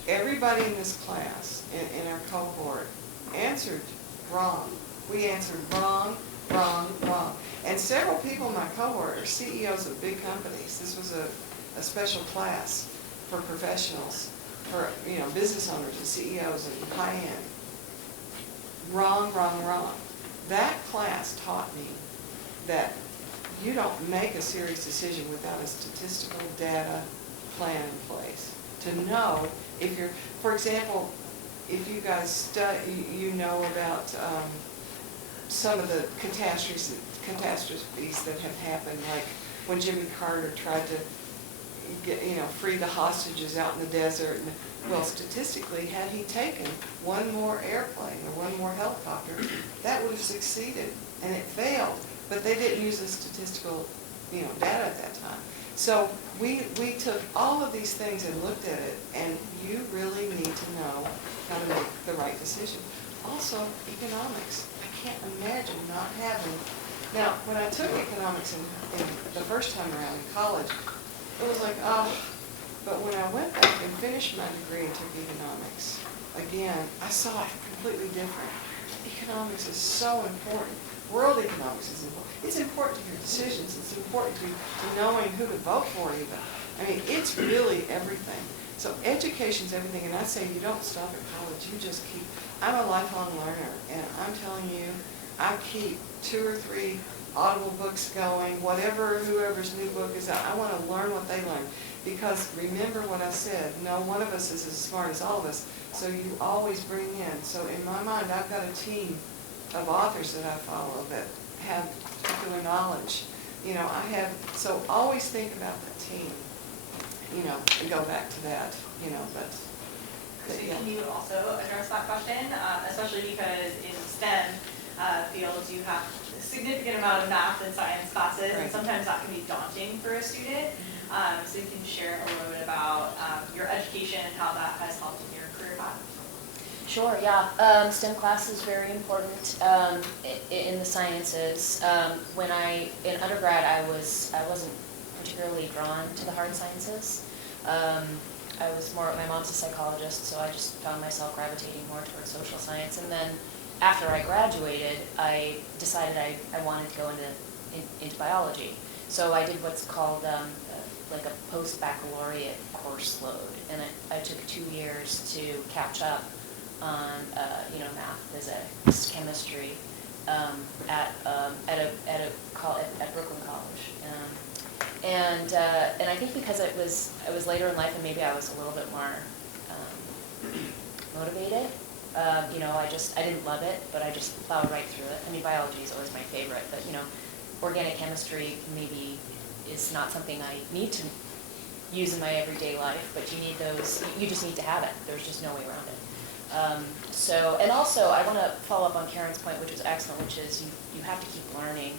Everybody in this class, in our cohort, answered wrong. We answered wrong, wrong, wrong. And several people in my cohort are CEOs of big companies. This was a special class for professionals, for, you know, business owners and CEOs and high-end. Wrong, wrong, wrong. That class taught me that you don't make a serious decision without a statistical data plan in place. To know if you're, for example, if you guys study, you know about some of the catastrophes that have happened, like when Jimmy Carter tried to free the hostages out in the desert. Well, statistically, had he taken one more airplane or one more helicopter, that would have succeeded, and it failed. But they didn't use the statistical, data at that time. So we took all of these things and looked at it, and you really need to know how to make the right decision. Also, economics. I can't imagine not having. Now, when I took economics in the first time around in college, it was like, oh, but when I went back and finished my degree and took economics, again, I saw it completely different. Economics is so important. World economics is important. It's important to your decisions. It's important to knowing who to vote for even. I mean, it's really everything. So education's everything, and I say you don't stop at college. You just keep. I'm a lifelong learner, and I'm telling you, I keep 2 or 3 Audible books going, whoever's new book is out. I want to learn what they learn. Because remember what I said, no one of us is as smart as all of us, so you always bring in. So in my mind, I've got a team of authors that I follow that have particular knowledge. So always think about the team, and go back to that, but Chrissy, yeah. can you also address that question, especially because in STEM fields you have a significant amount of math and science classes, Right. and sometimes that can be daunting for a student. So you can share a little bit about your education and how that has helped in your career path. Sure, yeah. STEM class is very important in the sciences. In undergrad, I wasn't particularly drawn to the hard sciences. I was more, my mom's a psychologist, so I just found myself gravitating more towards social science. And then after I graduated, I decided I wanted to go into biology. So I did what's called like a post-baccalaureate course load, and I took 2 years to catch up on math, physics, chemistry at Brooklyn College. And I think because I was later in life and maybe I was a little bit more motivated. I didn't love it, but I just plowed right through it. I mean, biology is always my favorite, but organic chemistry maybe is not something I need to use in my everyday life, but you just need to have it. There's just no way around it. And also I want to follow up on Karen's point, which was excellent, which is you have to keep learning.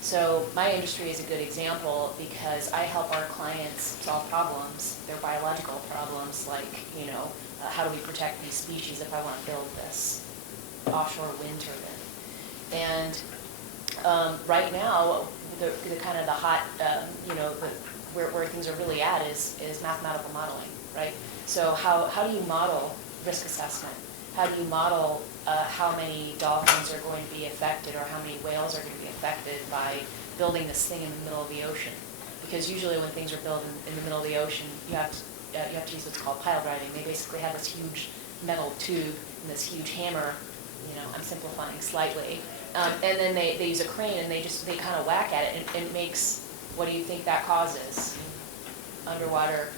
So my industry is a good example because I help our clients solve problems, their biological problems, like, how do we protect these species if I want to build this offshore wind turbine. And right now, the kind of the hot, where things are really at is mathematical modeling, right? So how do you model risk assessment? How do you model how many dolphins are going to be affected or how many whales are going to be affected by building this thing in the middle of the ocean? Because usually when things are built in the middle of the ocean, you have to use what's called pile driving. They basically have this huge metal tube and this huge hammer. I'm simplifying slightly, and then they use a crane and they kind of whack at it, and it makes, what do you think that causes? Underwater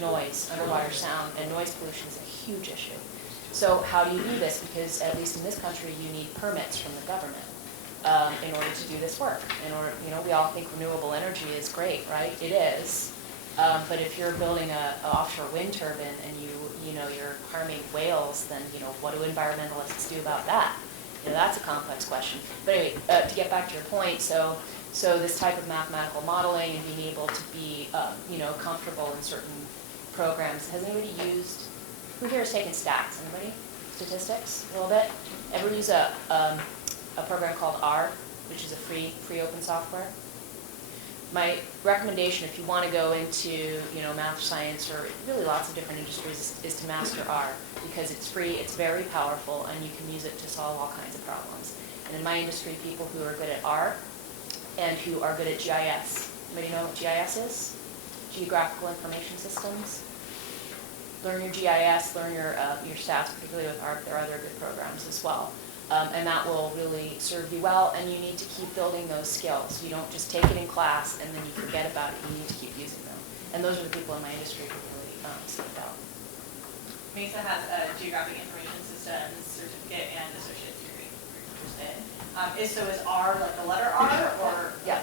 noise, underwater sound, and noise pollution is a huge issue. So how do you do this? Because at least in this country, you need permits from the government in order to do this work. We all think renewable energy is great, right? It is. But if you're building an offshore wind turbine and you're harming whales, then what do environmentalists do about that? That's a complex question. But anyway, to get back to your point, so this type of mathematical modeling and being able to be comfortable in certain programs. Has anybody used? Who here has taken stats? Anybody? Statistics? A little bit. Ever use a program called R, which is a free open software? My recommendation, if you want to go into math, science, or really lots of different industries, is to master R, because it's free, it's very powerful, and you can use it to solve all kinds of problems. And in my industry, people who are good at R and who are good at GIS. Anybody know what GIS is? Geographical Information Systems. Learn your GIS, learn your stats, particularly with ARC. There are other good programs as well. And that will really serve you well, and you need to keep building those skills. You don't just take it in class and then you forget about it. You need to keep using them. And those are the people in my industry who really stand out. Mesa has a Geographic Information Systems certificate and associate's degree. Is R like the letter R, or? Yeah,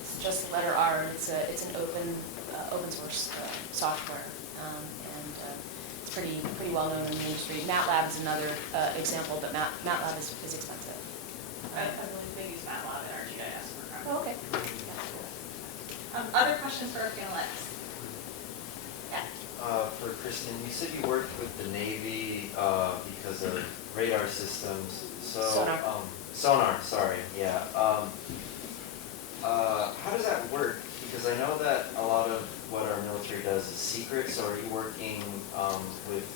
it's just the letter R, and it's an open source software, and it's pretty well known in the industry. MATLAB is another example, but MATLAB is expensive. I believe they use MATLAB in our GIS program. Oh, okay. Other questions for our panelists? Yeah. For Kristen, you said you worked with the Navy because of radar systems. Sonar. Sonar, sorry, yeah. How does that work? Because I know that a lot of what our military does is secret, so are you working with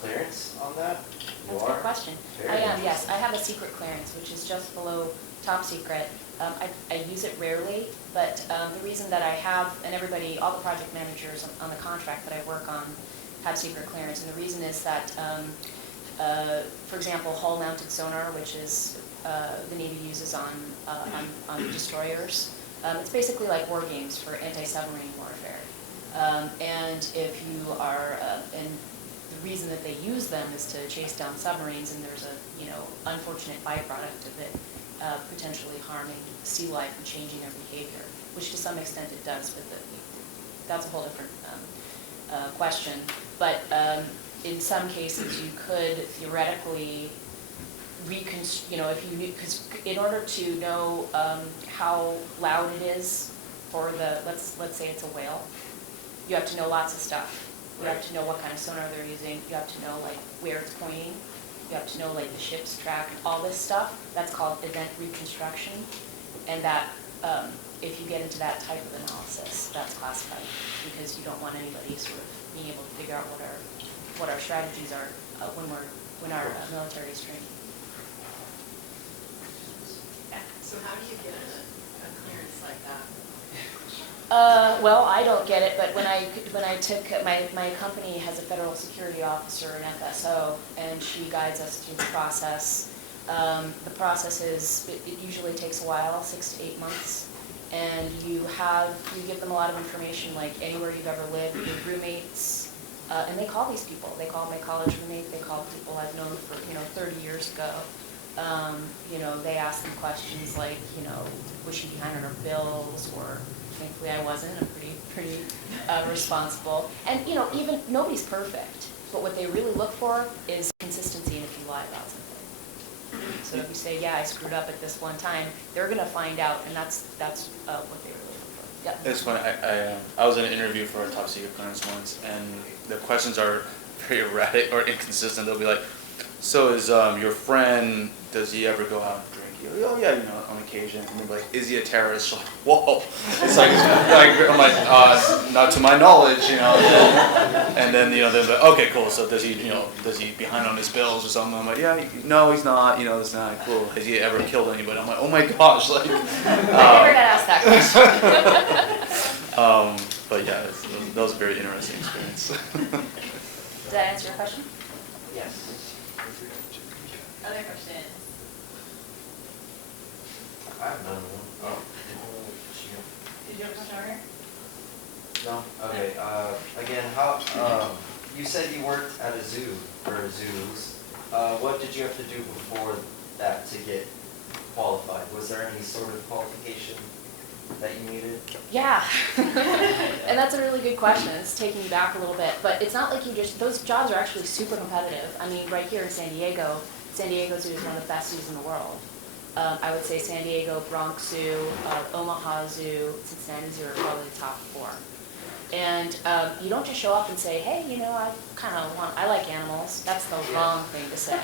clearance on that? That's a good question. I am, yes. I have a secret clearance, which is just below top secret. I use it rarely, but the reason that I have, and everybody, all the project managers on the contract that I work on have secret clearance, and the reason is that, for example, hull-mounted sonar, which is the Navy uses on destroyers. It's basically like war games for anti-submarine warfare. And if you are, and the reason that they use them is to chase down submarines, and there's a unfortunate byproduct of it potentially harming sea life and changing their behavior, which to some extent it does, but that's a whole different question. But in some cases, you could theoretically because in order to know how loud it is for let's say it's a whale, you have to know lots of stuff. You have to know what kind of sonar they're using. You have to know where it's pointing. You have to know the ship's track, all this stuff. That's called event reconstruction, and that if you get into that type of analysis, that's classified, because you don't want anybody sort of being able to figure out what our strategies are when our military is training. So how do you get a clearance like that? Well, I don't get it, but when I took my company has a federal security officer, an FSO, and she guides us through the process. The process is it usually takes a while, 6 to 8 months, and you give them a lot of information, like anywhere you've ever lived, your roommates, and they call these people. They call my college roommate. They call people I've known for 30 years ago. They ask them questions like, was she behind on her bills, or thankfully I wasn't. I'm pretty responsible. And even nobody's perfect, but what they really look for is consistency, and if you lie about something. So if you say, yeah, I screwed up at this one time, they're going to find out, and that's what they really look for. Yeah. It's funny. I was in an interview for a top secret clearance once, and the questions are very erratic or inconsistent. They'll be like, "So is your friend? Does he ever go out and drink?" Oh yeah, on occasion. And they'll be like, "Is he a terrorist?" Like, whoa! It's like I'm like, not to my knowledge, And then they'll be like, "Okay, cool. So does he behind on his bills or something?" I'm like, "Yeah, no, he's not. That's not cool. Has he ever killed anybody?" I'm like, "Oh my gosh!" Like, I never got asked that question. But yeah, that was a very interesting experience. Did that answer your question? Yes. Other questions? I have none. Oh. Did you have a question over here? No? Okay, again, you said you worked at a zoo, or zoos. What did you have to do before that to get qualified? Was there any sort of qualification that you needed? Yeah, and that's a really good question. It's taking me back a little bit, but it's not like those jobs are actually super competitive. I mean, right here in San Diego Zoo is one of the best zoos in the world. I would say San Diego, Bronx Zoo, Omaha Zoo, Cincinnati Zoo are probably the top 4. And you don't just show up and say, hey, I like animals. That's the wrong thing to say.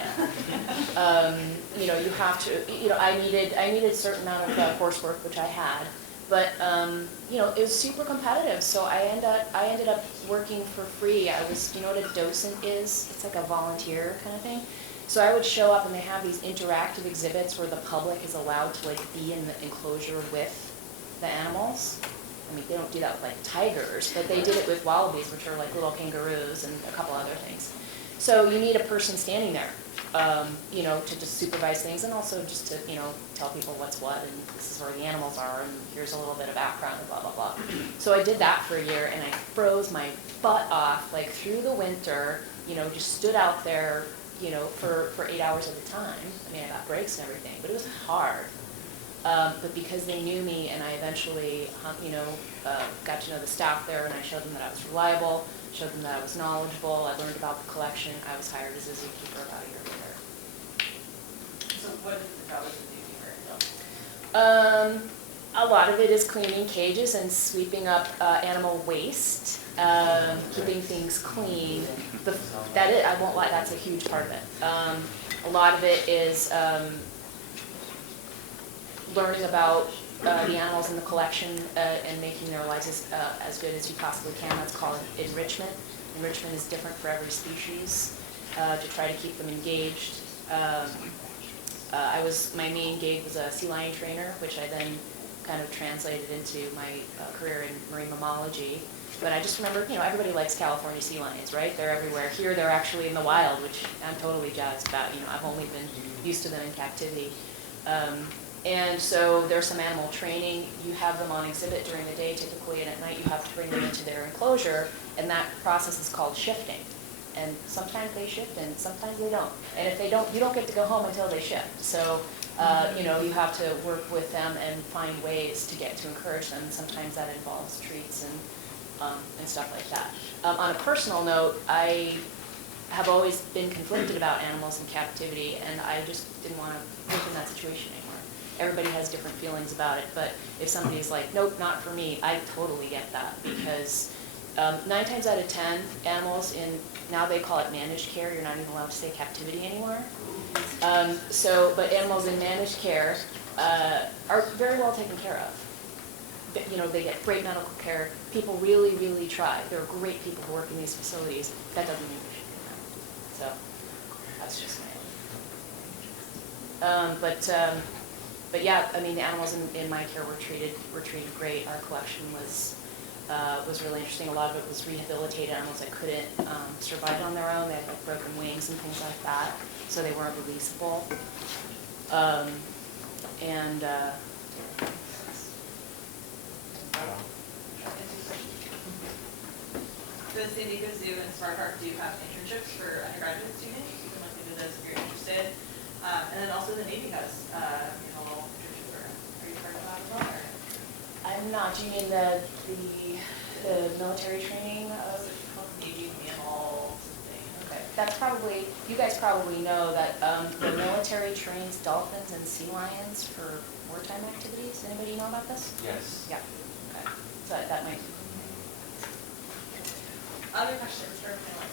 You have to, I needed a certain amount of coursework, which I had. But, it was super competitive. So I ended up working for free. I was, what a docent is? It's like a volunteer kind of thing. So I would show up and they have these interactive exhibits where the public is allowed to be in the enclosure with the animals. I mean, they don't do that with tigers, but they did it with wallabies, which are like little kangaroos, and a couple other things. So you need a person standing there, to just supervise things, and also just to, tell people what's what, and this is where the animals are, and here's a little bit of background, and blah, blah, blah. So I did that for a year, and I froze my butt off, through the winter, just stood out there, for 8 hours at a time. I mean, I got breaks and everything, but it was hard. But because they knew me, and I eventually, got to know the staff there, and I showed them that I was reliable, showed them that I was knowledgeable, I learned about the collection, I was hired as a zookeeper about a year later. So what is the job of the zookeeper? A lot of it is cleaning cages and sweeping up animal waste, keeping things clean. I won't lie, that's a huge part of it. A lot of it is learning about the animals in the collection and making their lives as good as you possibly can. That's called enrichment. Enrichment is different for every species to try to keep them engaged. My main gig was a sea lion trainer, which I then kind of translated into my career in marine mammalogy. But I just remember, everybody likes California sea lions, right? They're everywhere. Here, they're actually in the wild, which I'm totally jazzed about. I've only been used to them in captivity. And so there's some animal training. You have them on exhibit during the day typically, and at night you have to bring them into their enclosure, and that process is called shifting. And sometimes they shift and sometimes they don't. And if they don't, you don't get to go home until they shift. So, you have to work with them and find ways to encourage them. Sometimes that involves treats and stuff like that. On a personal note, I have always been conflicted about animals in captivity, and I just didn't want to live in that situation anymore. Everybody has different feelings about it, but if somebody's like, nope, not for me, I totally get that, because 9 times out of 10, animals now they call it managed care, you're not even allowed to say captivity anymore. But animals in managed care are very well taken care of. they get great medical care. People really, really try. There are great people who work in these facilities. That doesn't mean we should do that. So that's just my but yeah, I mean, the animals in my care were treated great. Our collection was really interesting. A lot of it was rehabilitated animals that couldn't survive on their own. They had like broken wings and things like that, so they weren't releasable. The San Diego Zoo and Smart Park do have internships for undergraduate students. You can look into those if you're interested. And then also the Navy has a little internship program. Are you part of that as well? Or? I'm not. Do you mean the military training of? It's called Navy Mammal something. Okay, that's probably, you guys probably know that the military trains dolphins and sea lions for wartime activities. Anybody know about this? Yes. Yeah. Okay. So that might. Other questions for Philip?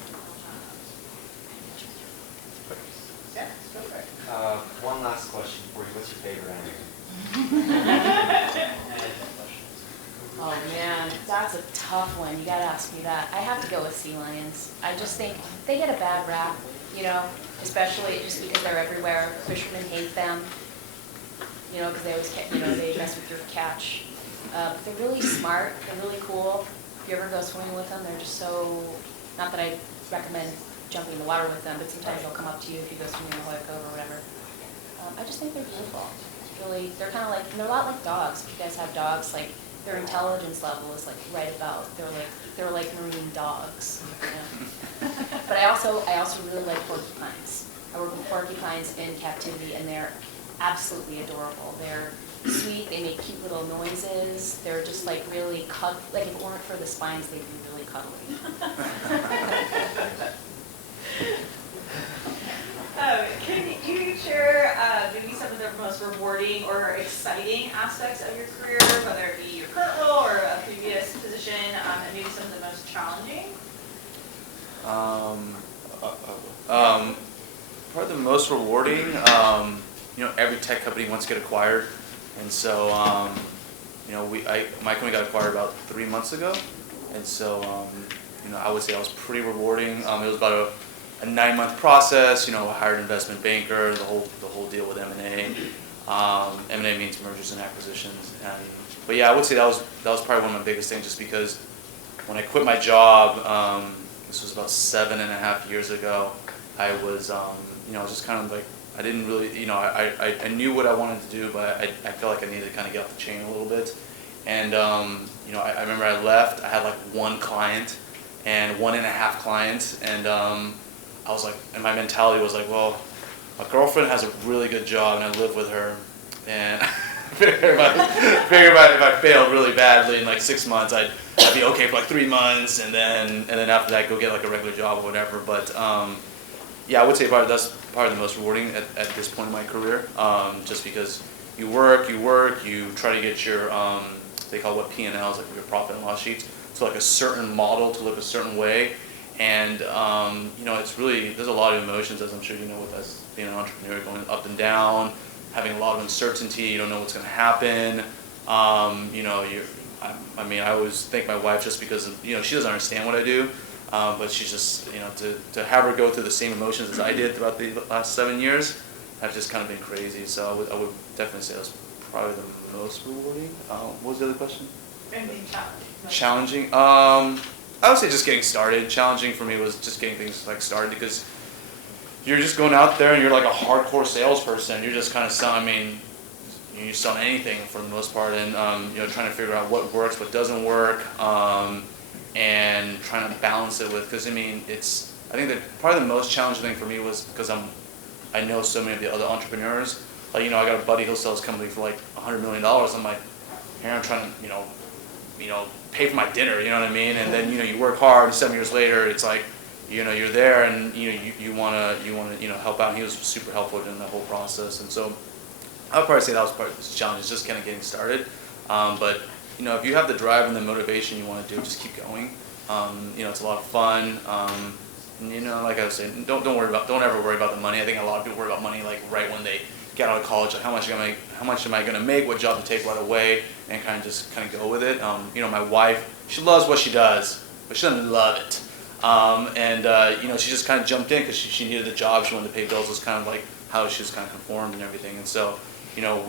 Yeah, go for it. One last question for you. What's your favorite animal? Oh man, that's a tough one. You gotta ask me that. I have to go with sea lions. I just think they get a bad rap, especially just because they're everywhere. Fishermen hate them, because they always, they mess with your catch. But they're really smart. They're really cool. If you ever go swimming with them, they're just so, not that I recommend jumping in the water with them, but sometimes they'll come up to you if you go swimming in the Hoya Cove or whatever. I just think they're beautiful. Really, they're kind of like, they're a lot like dogs. If you guys have dogs, like their intelligence level is like right about, they're like marine dogs. But I also really like porcupines. I work with porcupines in captivity, and they're absolutely adorable. They're sweet. They make cute little noises. They're just like really like if it weren't for the spines, they'd be really cuddly. Can you share maybe some of the most rewarding or exciting aspects of your career, whether it be your current role or a previous position, and maybe some of the most challenging? Probably the most rewarding, every tech company wants to get acquired. And so, my company got acquired about 3 months ago. And so, I would say that was pretty rewarding. It was about a 9-month process. I hired an investment banker, the whole deal with M&A. M&A means mergers and acquisitions. But yeah, I would say that was probably one of my biggest things, just because when I quit my job, this was about 7.5 years ago, I was, just kind of like, I didn't really, I knew what I wanted to do, but I felt like I needed to kind of get off the chain a little bit. And, I remember I left, I had like 1 client and 1.5 clients, and I was like, and my mentality was like, well, my girlfriend has a really good job and I live with her, and I figured if I failed really badly in like 6 months, I'd be okay for like 3 months, and then after that go get like a regular job or whatever. But yeah, I would say that's probably the most rewarding at this point in my career, just because you work, you try to get your, they call what P&Ls, like your profit and loss sheets, to like a certain model, to look a certain way. And, it's really, there's a lot of emotions, as I'm sure you know, with us being an entrepreneur, going up and down, having a lot of uncertainty, you don't know what's going to happen. I always thank my wife, just because, she doesn't understand what I do. But she's just, to have her go through the same emotions as I did throughout the last 7 years, have just kind of been crazy. So I would definitely say that's probably the most rewarding. What was the other question? Anything Challenging? challenging? I would say just getting started. Challenging for me was just getting things like started, because you're just going out there and you're like a hardcore salesperson. You're just kind of selling, you sell anything for the most part, and trying to figure out what works, what doesn't work. And trying to balance it with, because I think that probably the most challenging thing for me was because I know so many of the other entrepreneurs. Like, I got a buddy, he'll sell his company for like $100 million. I'm like, here I'm trying to, pay for my dinner, you know what I mean? And then, you work hard, and 7 years later, it's like, you're there, and you wanna help out. And he was super helpful in the whole process. And so I would probably say that was part of this challenge, is just kind of getting started. But if you have the drive and the motivation you want to do, just keep going. It's a lot of fun. Like I was saying, don't ever worry about the money. I think a lot of people worry about money like right when they get out of college, like how much am I gonna make, what job to take right away, and kind of go with it. You know, my wife, she loves what she does, but she doesn't love it. You know, she just kind of jumped in because she needed the job, she wanted to pay bills. It was kind of like how she was kind of conformed and everything. And so, you know,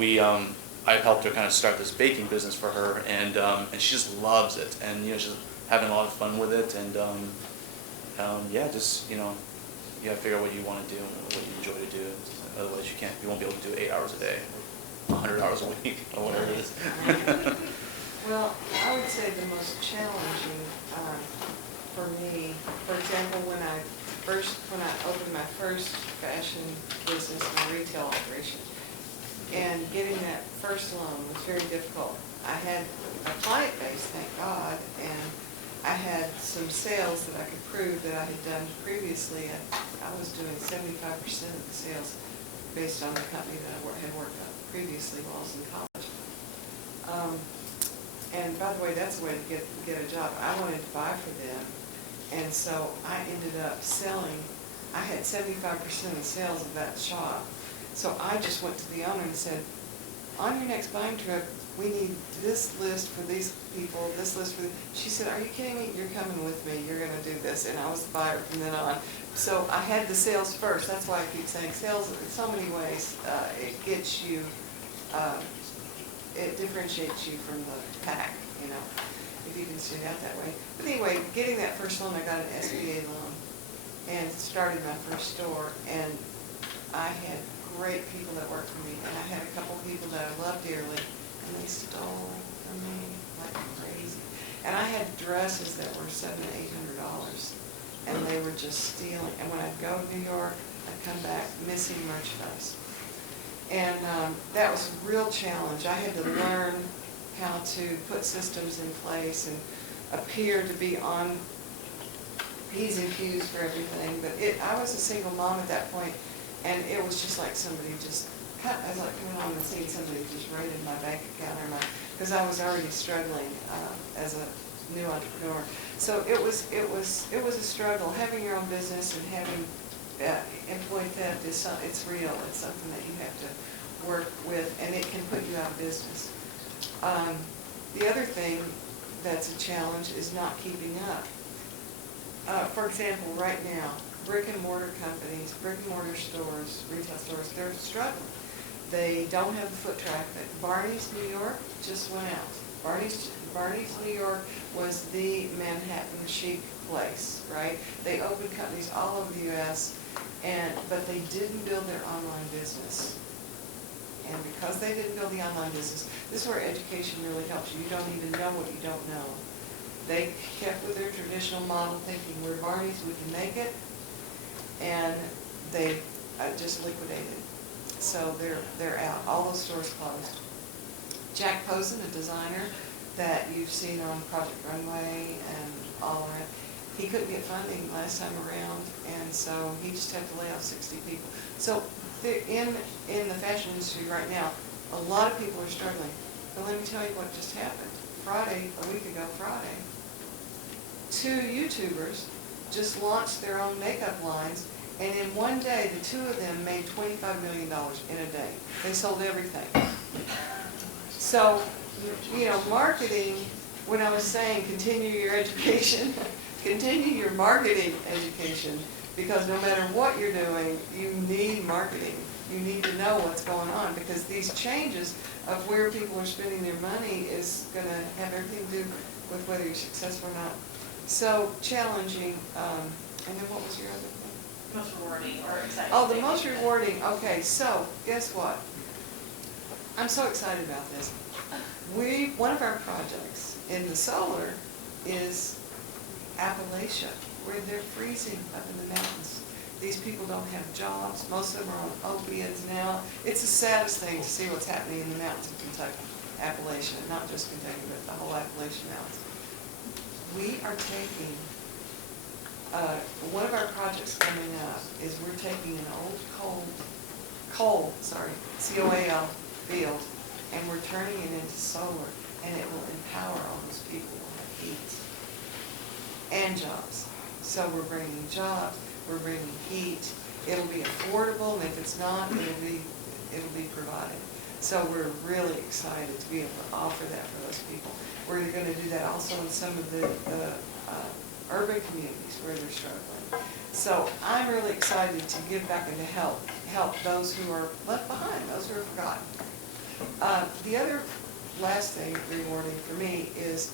I helped her kind of start this baking business for her, and she just loves it, and you know, she's having a lot of fun with it, and yeah, just, you know, you gotta figure out what you want to do and what you enjoy to do. Otherwise, you won't be able to do 8 hours a day, 100 hours a week, or whatever it is. Well, I would say the most challenging for me, for example, when I opened my first fashion business and retail operation, and getting that first loan was very difficult. I had a client base, thank God, and I had some sales that I could prove that I had done previously. I was doing 75% of the sales based on the company that I had worked on previously while I was in college. And by the way, that's the way to get a job. I wanted to buy for them, and so I ended up selling. I had 75% of the sales of that shop. So I just went to the owner and said, on your next buying trip, we need this list for these people, this list for She said, are you kidding me? You're coming with me. You're going to do this. And I was the buyer from then on. So I had the sales first. That's why I keep saying sales in so many ways. It gets you, it differentiates you from the pack, you know, if you can see it out that way. But anyway, getting that first loan, I got an SBA loan and started my first store. And I had great people that worked for me. And I had a couple people that I loved dearly. And they stole from me like crazy. And I had dresses that were $700 to $800, and they were just stealing. And when I'd go to New York, I'd come back missing merchandise. And that was a real challenge. I had to learn how to put systems in place and appear to be on P's and Q's for everything. But I was a single mom at that point, and it was just like somebody just I was like coming on and seeing somebody just raided my bank account because I was already struggling as a new entrepreneur. So it was a struggle. Having your own business and having employee theft it's real. It's something that you have to work with, and it can put you out of business. The other thing that's a challenge is not keeping up. For example, right now, brick and mortar companies, brick and mortar stores, retail stores, they're struggling. They don't have the foot traffic. Barney's, New York, just went out. Barney's, New York was the Manhattan chic place, right? They opened companies all over the U.S., but they didn't build their online business. And because they didn't build the online business, this is where education really helps you. You don't even know what you don't know. They kept with their traditional model, thinking we're Barney's, we can make it, and they just liquidated. So they're out. All those stores closed. Jack Posen, a designer that you've seen on Project Runway and all that, he couldn't get funding last time around, and so he just had to lay off 60 people. So in the fashion industry right now, a lot of people are struggling. But let me tell you what just happened. A week ago Friday, 2 YouTubers just launched their own makeup lines. And in one day, the 2 of them made $25 million in a day. They sold everything. So, you know, marketing, when I was saying continue your education, continue your marketing education, because no matter what you're doing, you need marketing. You need to know what's going on, because these changes of where people are spending their money is going to have everything to do with whether you're successful or not. So, challenging. And then what was your other thing? Most rewarding or exciting. Oh, the most rewarding. Okay, so guess what? I'm so excited about this. One of our projects in the solar is Appalachia, where they're freezing up in the mountains. These people don't have jobs. Most of them are on opiates now. It's the saddest thing to see what's happening in the mountains of Kentucky, Appalachia, not just Kentucky, but the whole Appalachian Mountains. We are taking one of our projects coming up is we're taking an old coal, COAL field, and we're turning it into solar, and it will empower all those people with heat and jobs. So we're bringing jobs, we're bringing heat. It'll be affordable, and if it's not, it'll be it'll be provided. So we're really excited to be able to offer that for those people. We're going to do that also in some of the urban communities where they're struggling. So I'm really excited to give back and to help those who are left behind, those who are forgotten. The other last thing rewarding for me is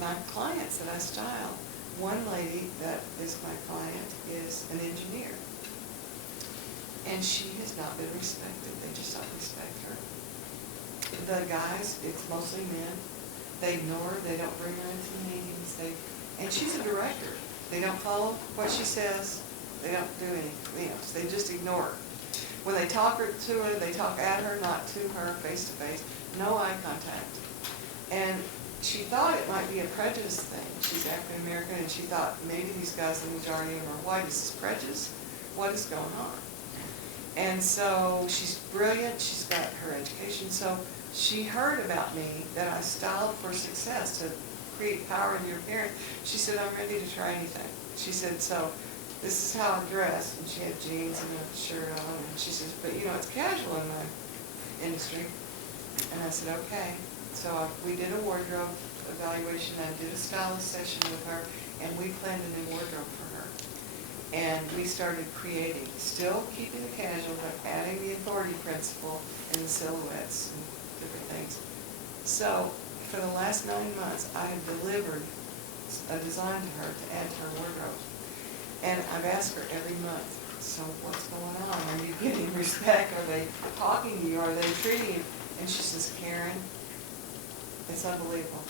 my clients that I style. One lady that is my client is an engineer. And she has not been respected. They just don't respect her. The guys, it's mostly men. They ignore her. They don't bring her into the meetings. And she's a director. They don't follow what she says. They don't do anything else. They just ignore her. When they talk to her, they talk at her, not to her, face to face. No eye contact. And she thought it might be a prejudice thing. She's African American, and she thought maybe these guys, the majority of them are white. Is this prejudice? What is going on? And so she's brilliant. She's got her education. So she heard about me, that I styled for success, to create power in your appearance. She said, I'm ready to try anything. She said, so this is how I dress. And she had jeans and a shirt on. And she says, but you know, it's casual in my industry. And I said, okay. So we did a wardrobe evaluation. I did a stylist session with her, and we planned a new wardrobe for her. And we started creating, still keeping the casual, but adding the authority principle and the silhouettes and different things. So for the last 9 months, I have delivered a design to her to add to her wardrobe. And I've asked her every month, so what's going on? Are you getting respect? Are they talking to you? Are they treating you? And she says, Karen, it's unbelievable.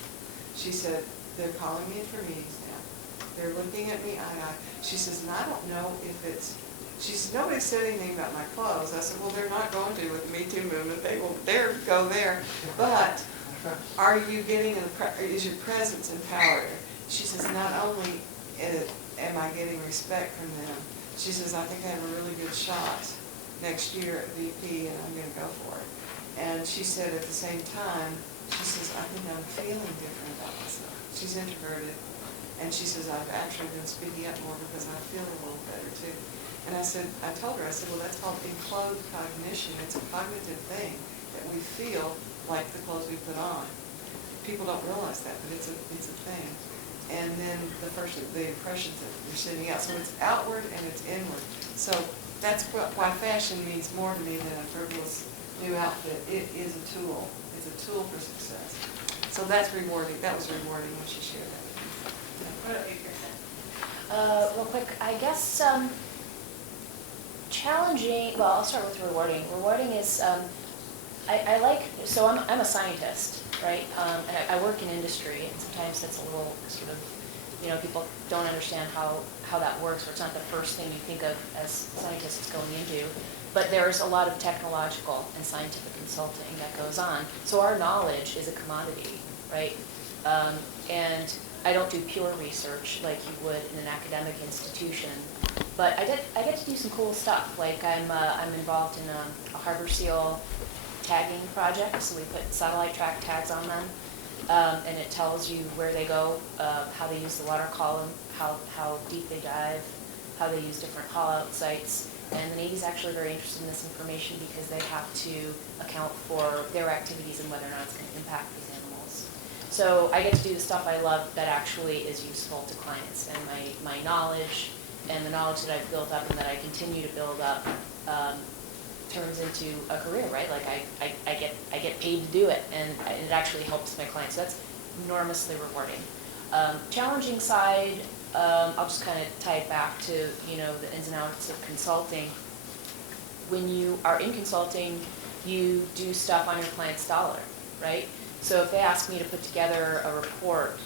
She said, they're calling me in for meetings now. They're looking at me eye to eye. She says, and I don't know if it's, she says, nobody said anything about my clothes. I said, well, they're not going to with the Me Too movement. They will dare go there. But are you getting, is your presence empowering? She says, not only am I getting respect from them, she says, I think I have a really good shot next year at VP, and I'm going to go for it. And she said at the same time, she says, I think I'm feeling different about myself. She's introverted. And she says, I've actually been speaking up more because I feel a little better too. And I told her, well, that's called enclosed cognition. It's a cognitive thing that we feel like the clothes we put on. People don't realize that, but it's a thing. And then the impressions that you're sending out. So it's outward and it's inward. So that's why fashion means more to me than a frivolous new outfit. It is a tool. It's a tool for success. So that's rewarding. That was rewarding when she shared that. What about you, Kirsten? Real quick, I guess challenging, well, I'll start with rewarding. Rewarding is, I like, so I'm a scientist, right? And I work in industry, and sometimes that's a little sort of, people don't understand how that works, or it's not the first thing you think of as scientists going into. But there's a lot of technological and scientific consulting that goes on. So our knowledge is a commodity, right? And I don't do pure research like you would in an academic institution, but I get to do some cool stuff. Like I'm involved in a harbor seal tagging project, so we put satellite track tags on them, and it tells you where they go, how they use the water column, how deep they dive, how they use different haul-out sites. And the Navy's actually very interested in this information because they have to account for their activities and whether or not it's going to impact these animals. So I get to do the stuff I love that actually is useful to clients, and my knowledge and the knowledge that I've built up and that I continue to build up turns into a career, right? Like I get paid to do it, and it actually helps my clients. So that's enormously rewarding. Challenging side, I'll just kind of tie it back to the ins and outs of consulting. When you are in consulting, you do stuff on your client's dollar, right? So if they ask me to put together a report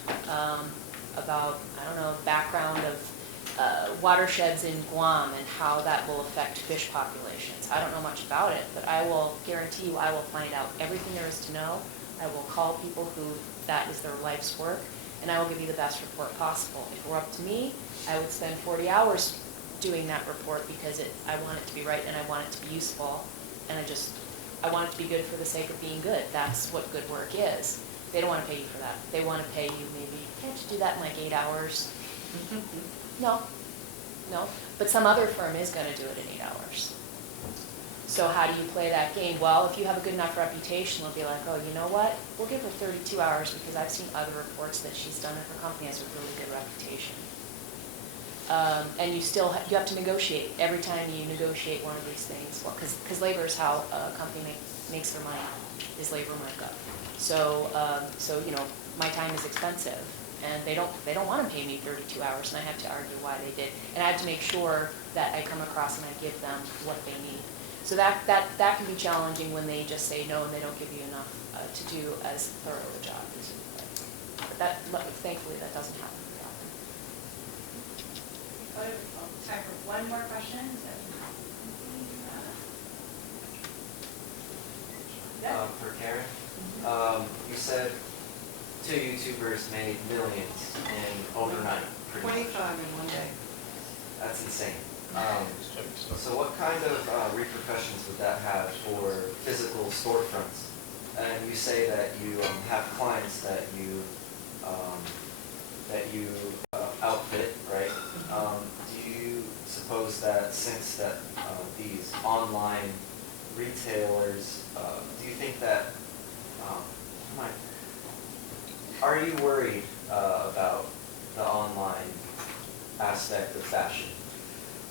about, I don't know, the background of watersheds in Guam and how that will affect fish populations, I don't know much about it, but I will guarantee you I will find out everything there is to know. I will call people who that is their life's work, and I will give you the best report possible. If it were up to me, I would spend 40 hours doing that report because I want it to be right and I want it to be useful, and I want it to be good for the sake of being good. That's what good work is. They don't want to pay you for that. They want to pay you maybe, can't you do that in like 8 hours? No. But some other firm is going to do it in 8 hours. So how do you play that game? Well, if you have a good enough reputation, they'll be like, oh, you know what? We'll give her 32 hours because I've seen other reports that she's done and her company has a really good reputation. And you still you have to negotiate every time you negotiate one of these things. Well, because labor is how a company makes their money, is labor markup. So you know, my time is expensive, and they don't want to pay me 32 hours, and I have to argue why they did. And I have to make sure that I come across and I give them what they need. So that can be challenging when they just say no and they don't give you enough to do as thorough a job as you would like. But that, thankfully, that doesn't happen very often. Time for one more question. For Karen, you said 2 YouTubers made millions in overnight. pretty much. 25 in one day. That's insane. So what kind of repercussions would that have for physical storefronts? And you say that you have clients that you outfit, right? Do you suppose that since that these online retailers, do you think that, are you worried about the online aspect of fashion?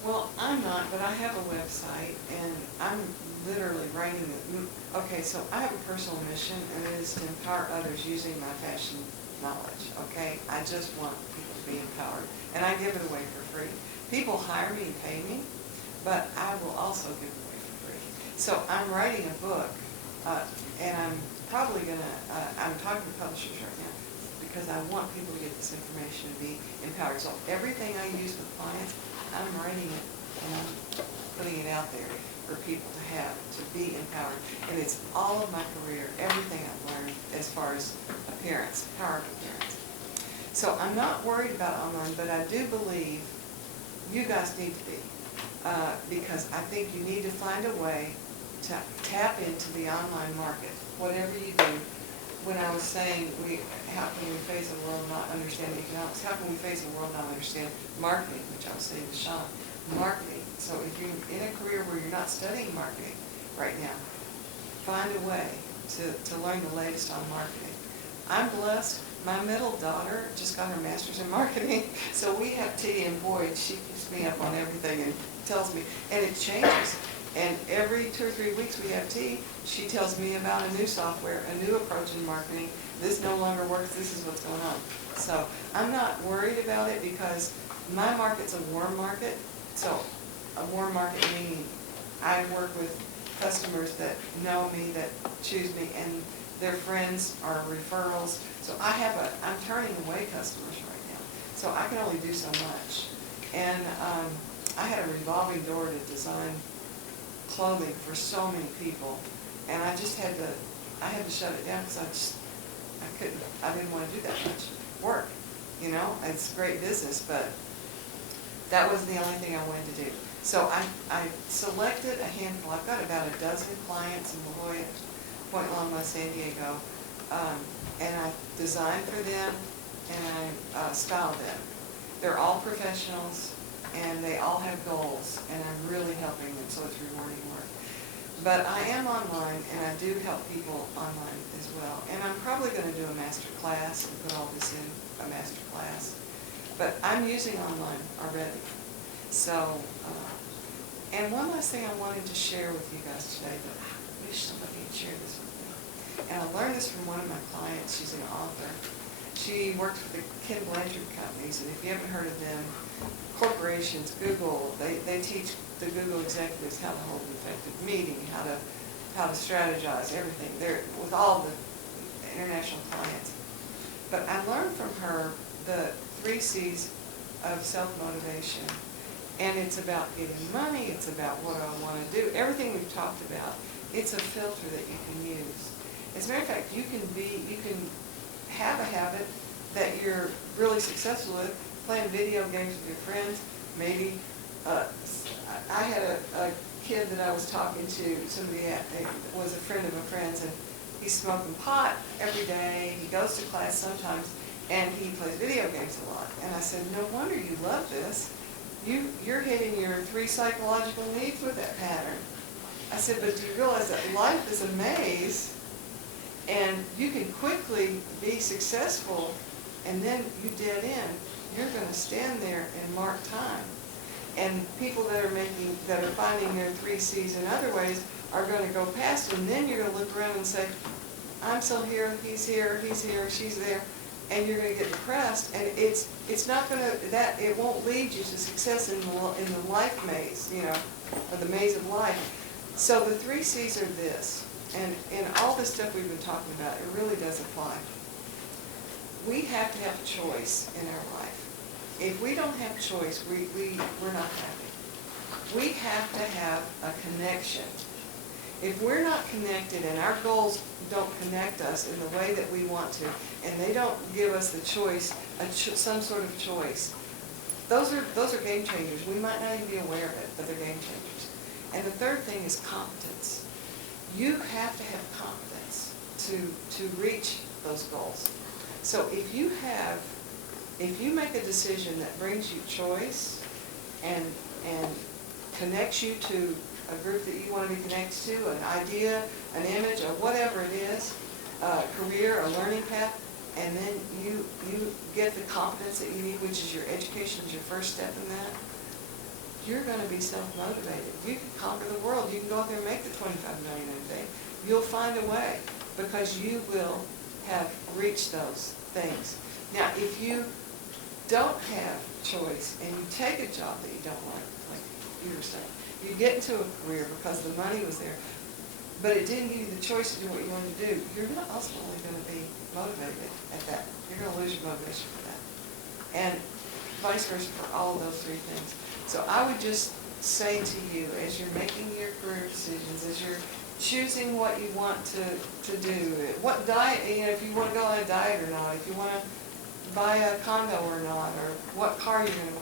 Well, I'm not, but I have a website, and I'm literally writing it. Okay, so I have a personal mission, and it is to empower others using my fashion knowledge, okay? I just want people to be empowered, and I give it away for free. People hire me and pay me, but I will also give it away for free. So I'm writing a book, and I'm probably gonna, I'm talking to publishers right now, because I want people to get this information to be empowered. So everything I use with clients, I'm writing it and I'm putting it out there for people to have, to be empowered. And it's all of my career, everything I've learned as far as appearance, power of appearance. So I'm not worried about online, but I do believe you guys need to be. Because I think you need to find a way to tap into the online market, whatever you do. When I was saying, how can we face a world not understanding economics? How can we face a world not understand marketing, which I was saying to Sean, marketing. So if you're in a career where you're not studying marketing right now, find a way to learn the latest on marketing. I'm blessed. My middle daughter just got her master's in marketing, so we have tea, and boy, she keeps me up on everything and tells me, and it changes. And every 2 or 3 weeks we have tea, she tells me about a new software, a new approach in marketing. This no longer works, this is what's going on. So I'm not worried about it because my market's a warm market. So a warm market meaning I work with customers that know me, that choose me, and their friends are referrals. So I'm turning away customers right now. So I can only do so much. And I had a revolving door to design clothing for so many people, and I just had to shut it down because I didn't want to do that much work, you know. It's great business, but that was the only thing I wanted to do. So I selected a handful. I've got about a dozen clients in La Jolla, Point Loma, San Diego, and I designed for them and I styled them. They're all professionals, and they all have goals, and I'm really helping them, so it's rewarding work. But I am online, and I do help people online as well. And I'm probably going to do a master class and put all this in a master class. But I'm using online already. So, and one last thing I wanted to share with you guys today, but I wish somebody had shared this with me. And I learned this from one of my clients. She's an author. She works for the Ken Blanchard companies, and if you haven't heard of them, corporations, Google, they teach the Google executives how to hold an effective meeting, how to strategize, everything. They're with all the international clients. But I learned from her the 3 C's of self-motivation. And it's about getting money, it's about what I want to do. Everything we've talked about, it's a filter that you can use. As a matter of fact, you can have a habit that you're really successful with, playing video games with your friends. Maybe I had a kid that I was talking to, somebody was a friend of a friend's, and he's smoking pot every day. He goes to class sometimes, and he plays video games a lot. And I said, no wonder you love this. You're hitting your 3 psychological needs with that pattern. I said, but do you realize that life is a maze, and you can quickly be successful, and then you dead end. You're gonna stand there and mark time. And people that are finding their 3 C's in other ways are gonna go past it, and then you're gonna look around and say, I'm still here, he's here, she's there, and you're gonna get depressed, and it's not gonna, it won't lead you to success in the life maze, you know, or the maze of life. So the 3 C's are this, and in all the stuff we've been talking about, it really does apply. We have to have a choice in our life. If we don't have choice, we're not happy. We have to have a connection. If we're not connected and our goals don't connect us in the way that we want to, and they don't give us the choice, some sort of choice, those are game changers. We might not even be aware of it, but they're game changers. And the third thing is competence. You have to have competence to reach those goals. So if you make a decision that brings you choice and connects you to a group that you want to be connected to, an idea, an image, or whatever it is, a career, a learning path, and then you get the competence that you need, which is your education is your first step in that, you're going to be self-motivated. You can conquer the world. You can go out there and make the $25 million in a day. You'll find a way because you will have reached those things. Now, if you don't have choice and you take a job that you don't like you were saying, you get into a career because the money was there, but it didn't give you the choice to do what you wanted to do, you're not ultimately going to be motivated at that. You're going to lose your motivation for that. And vice versa for all of those 3 things. So I would just say to you, as you're making your career decisions, as you're choosing what you want to do, what diet, if you want to go on a diet or not, if you want to buy a condo or not, or what car you're going to buy,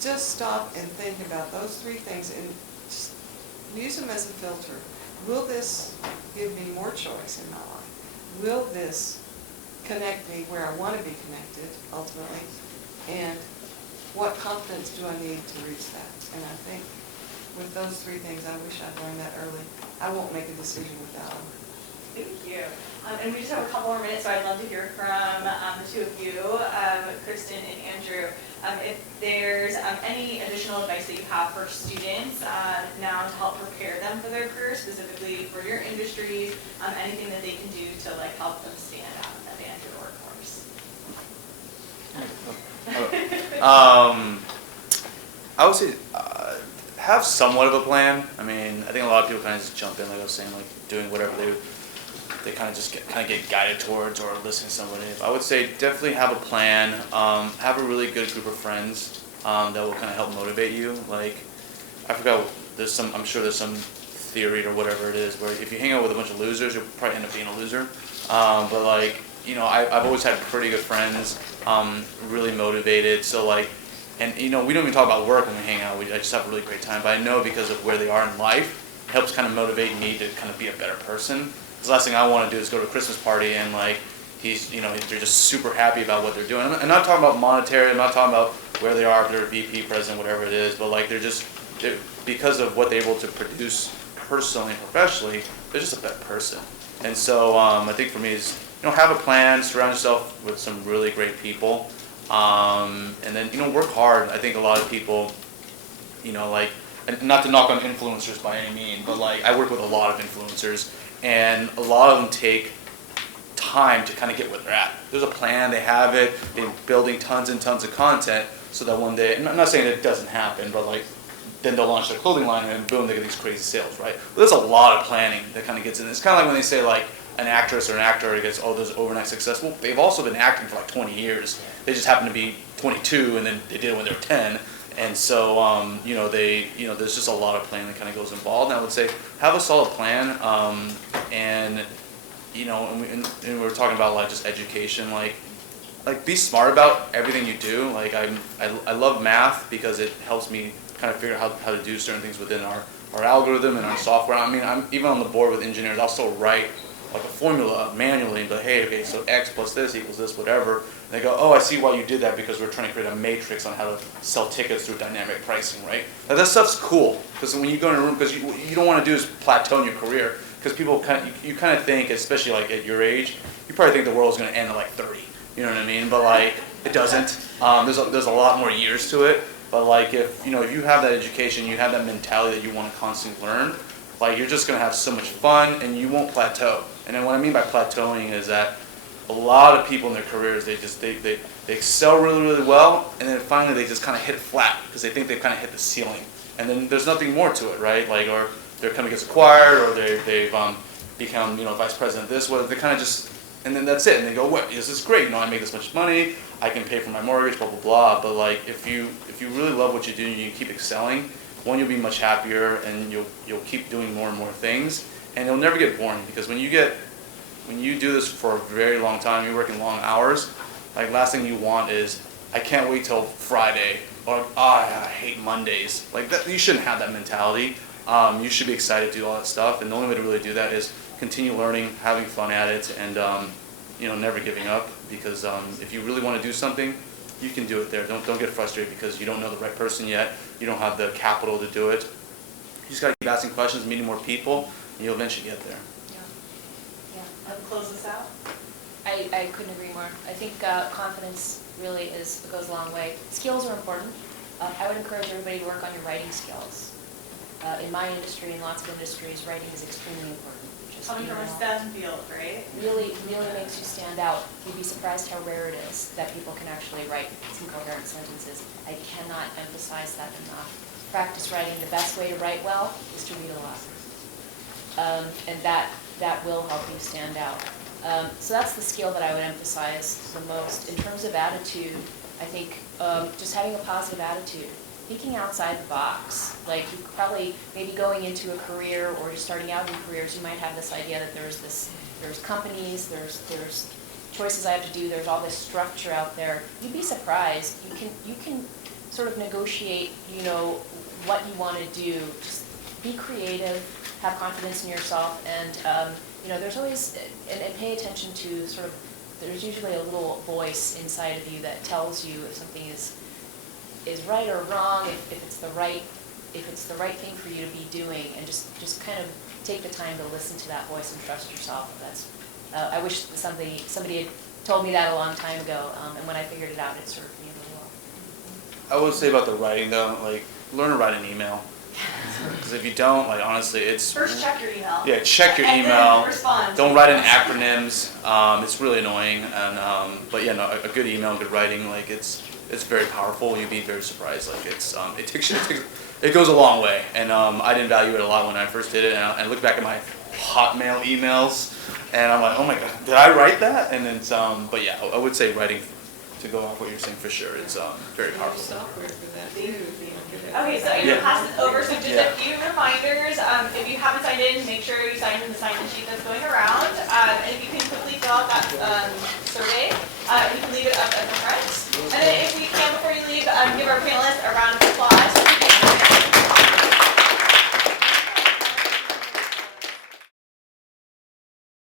just stop and think about those 3 things and just use them as a filter. Will this give me more choice in my life? Will this connect me where I want to be connected, ultimately? And what competence do I need to reach that? And I think with those 3 things, I wish I'd learned that early. I won't make a decision without them. Thank you. And we just have a couple more minutes, so I'd love to hear from the 2 of you, Kristen and Andrew. If there's any additional advice that you have for students now to help prepare them for their career, specifically for your industries, anything that they can do to help them stand out and advance your workforce. I would say have somewhat of a plan. I mean, I think a lot of people kind of just jump in, like I was saying, doing whatever they kind of just get guided towards or listen to somebody. I would say definitely have a plan. Have a really good group of friends that will kind of help motivate you. Like, I forgot, I'm sure there's some theory or whatever it is where if you hang out with a bunch of losers, you'll probably end up being a loser. But I've always had pretty good friends, really motivated. So and we don't even talk about work when we hang out. I just have a really great time. But I know because of where they are in life, it helps kind of motivate me to kind of be a better person. The last thing I want to do is go to a Christmas party and they're just super happy about what they're doing. I'm not talking about monetary. I'm not talking about where they are, if they're a VP, president, whatever it is. But they're because of what they're able to produce personally and professionally, they're just a better person. And so I think for me is have a plan, surround yourself with some really great people, and then work hard. I think a lot of people, and not to knock on influencers by any means, but I work with a lot of influencers. And a lot of them take time to kind of get where they're at. There's a plan, they have it, they're building tons and tons of content so that one day, and I'm not saying that it doesn't happen, but then they'll launch their clothing line and boom, they get these crazy sales, right? But there's a lot of planning that kind of gets in. It's kind of like when they say an actress or an actor gets, there's overnight success. Well, they've also been acting for 20 years. They just happen to be 22 and then they did it when they were 10. And so, there's just a lot of planning that kind of goes involved. And I would say have a solid plan, and we were talking about just education, be smart about everything you do. I love math because it helps me kind of figure out how to do certain things within our algorithm and our software. I mean, I'm even on the board with engineers. I'll still write like a formula manually and go, hey, okay, so X plus this equals this, whatever. And they go, oh, I see why you did that, because we're trying to create a matrix on how to sell tickets through dynamic pricing, right? Now that stuff's cool, because when you go in a room, because you don't want to do is plateau in your career, because people you kind of think, especially like at your age, you probably think the world's going to end at like 30. You know what I mean? But like, it doesn't. There's a lot more years to it. But like, if you have that education, you have that mentality that you want to constantly learn, like you're just going to have so much fun and you won't plateau. And then what I mean by plateauing is that a lot of people in their careers, they excel really, really well, and then finally they just kind of hit it flat because they think they've kind of hit the ceiling. And then there's nothing more to it, right? Like, or their company gets acquired, or they've become, vice president of this, whatever. They kind of just, and then that's it. And they go, what, this is great, I make this much money, I can pay for my mortgage, blah, blah, blah. But like, if you really love what you do and you keep excelling, one, you'll be much happier, and you'll keep doing more and more things, and it'll never get boring, because when you do this for a very long time, you're working long hours, like last thing you want is, I can't wait till Friday, or I hate Mondays. Like that, you shouldn't have that mentality. You should be excited to do all that stuff, and the only way to really do that is continue learning, having fun at it, and never giving up, because if you really want to do something, you can do it there. Don't get frustrated because you don't know the right person yet, you don't have the capital to do it. You just got to keep asking questions, meeting more people, and you'll eventually get there. Close this out. I couldn't agree more. I think confidence really goes a long way. Skills are important. I would encourage everybody to work on your writing skills. In my industry, in lots of industries, writing is extremely important. Just, Coming from a STEM field, right? really makes you stand out. You'd be surprised how rare it is that people can actually write some coherent sentences. I cannot emphasize that enough. Practice writing. The best way to write well is to read a lot. And that will help you stand out. So that's the skill that I would emphasize the most. In terms of attitude, I think just having a positive attitude, thinking outside the box. Like you probably, maybe going into a career or just starting out in careers, you might have this idea that there's companies, there's choices I have to do, there's all this structure out there. You'd be surprised. You can sort of negotiate, what you want to do. Just be creative, have confidence in yourself, and there's always, and pay attention to sort of, there's usually a little voice inside of you that tells you if something is right or wrong, if it's the right thing for you to be doing, and just kind of take the time to listen to that voice and trust yourself. That's I wish somebody had told me that a long time ago, and when I figured it out, it served me really well. I would say about the writing though, like learn to write an email. Because if you don't, like honestly, it's First check your email. Yeah, check your And email. then respond. Don't write in acronyms. It's really annoying. And but yeah, no, a good email, good writing, like it's very powerful. You'd be very surprised. Like it goes a long way. And I didn't value it a lot when I first did it. And I look back at my Hotmail emails, and I'm like, oh my god, did I write that? And then but yeah, I would say writing, to go off what you're saying for sure, it's very powerful. Software for that too. Okay, so I'm Yeah. gonna pass this over, so just Yeah. a few reminders. If you haven't signed in, make sure you sign in the sign-in sheet that's going around. And if you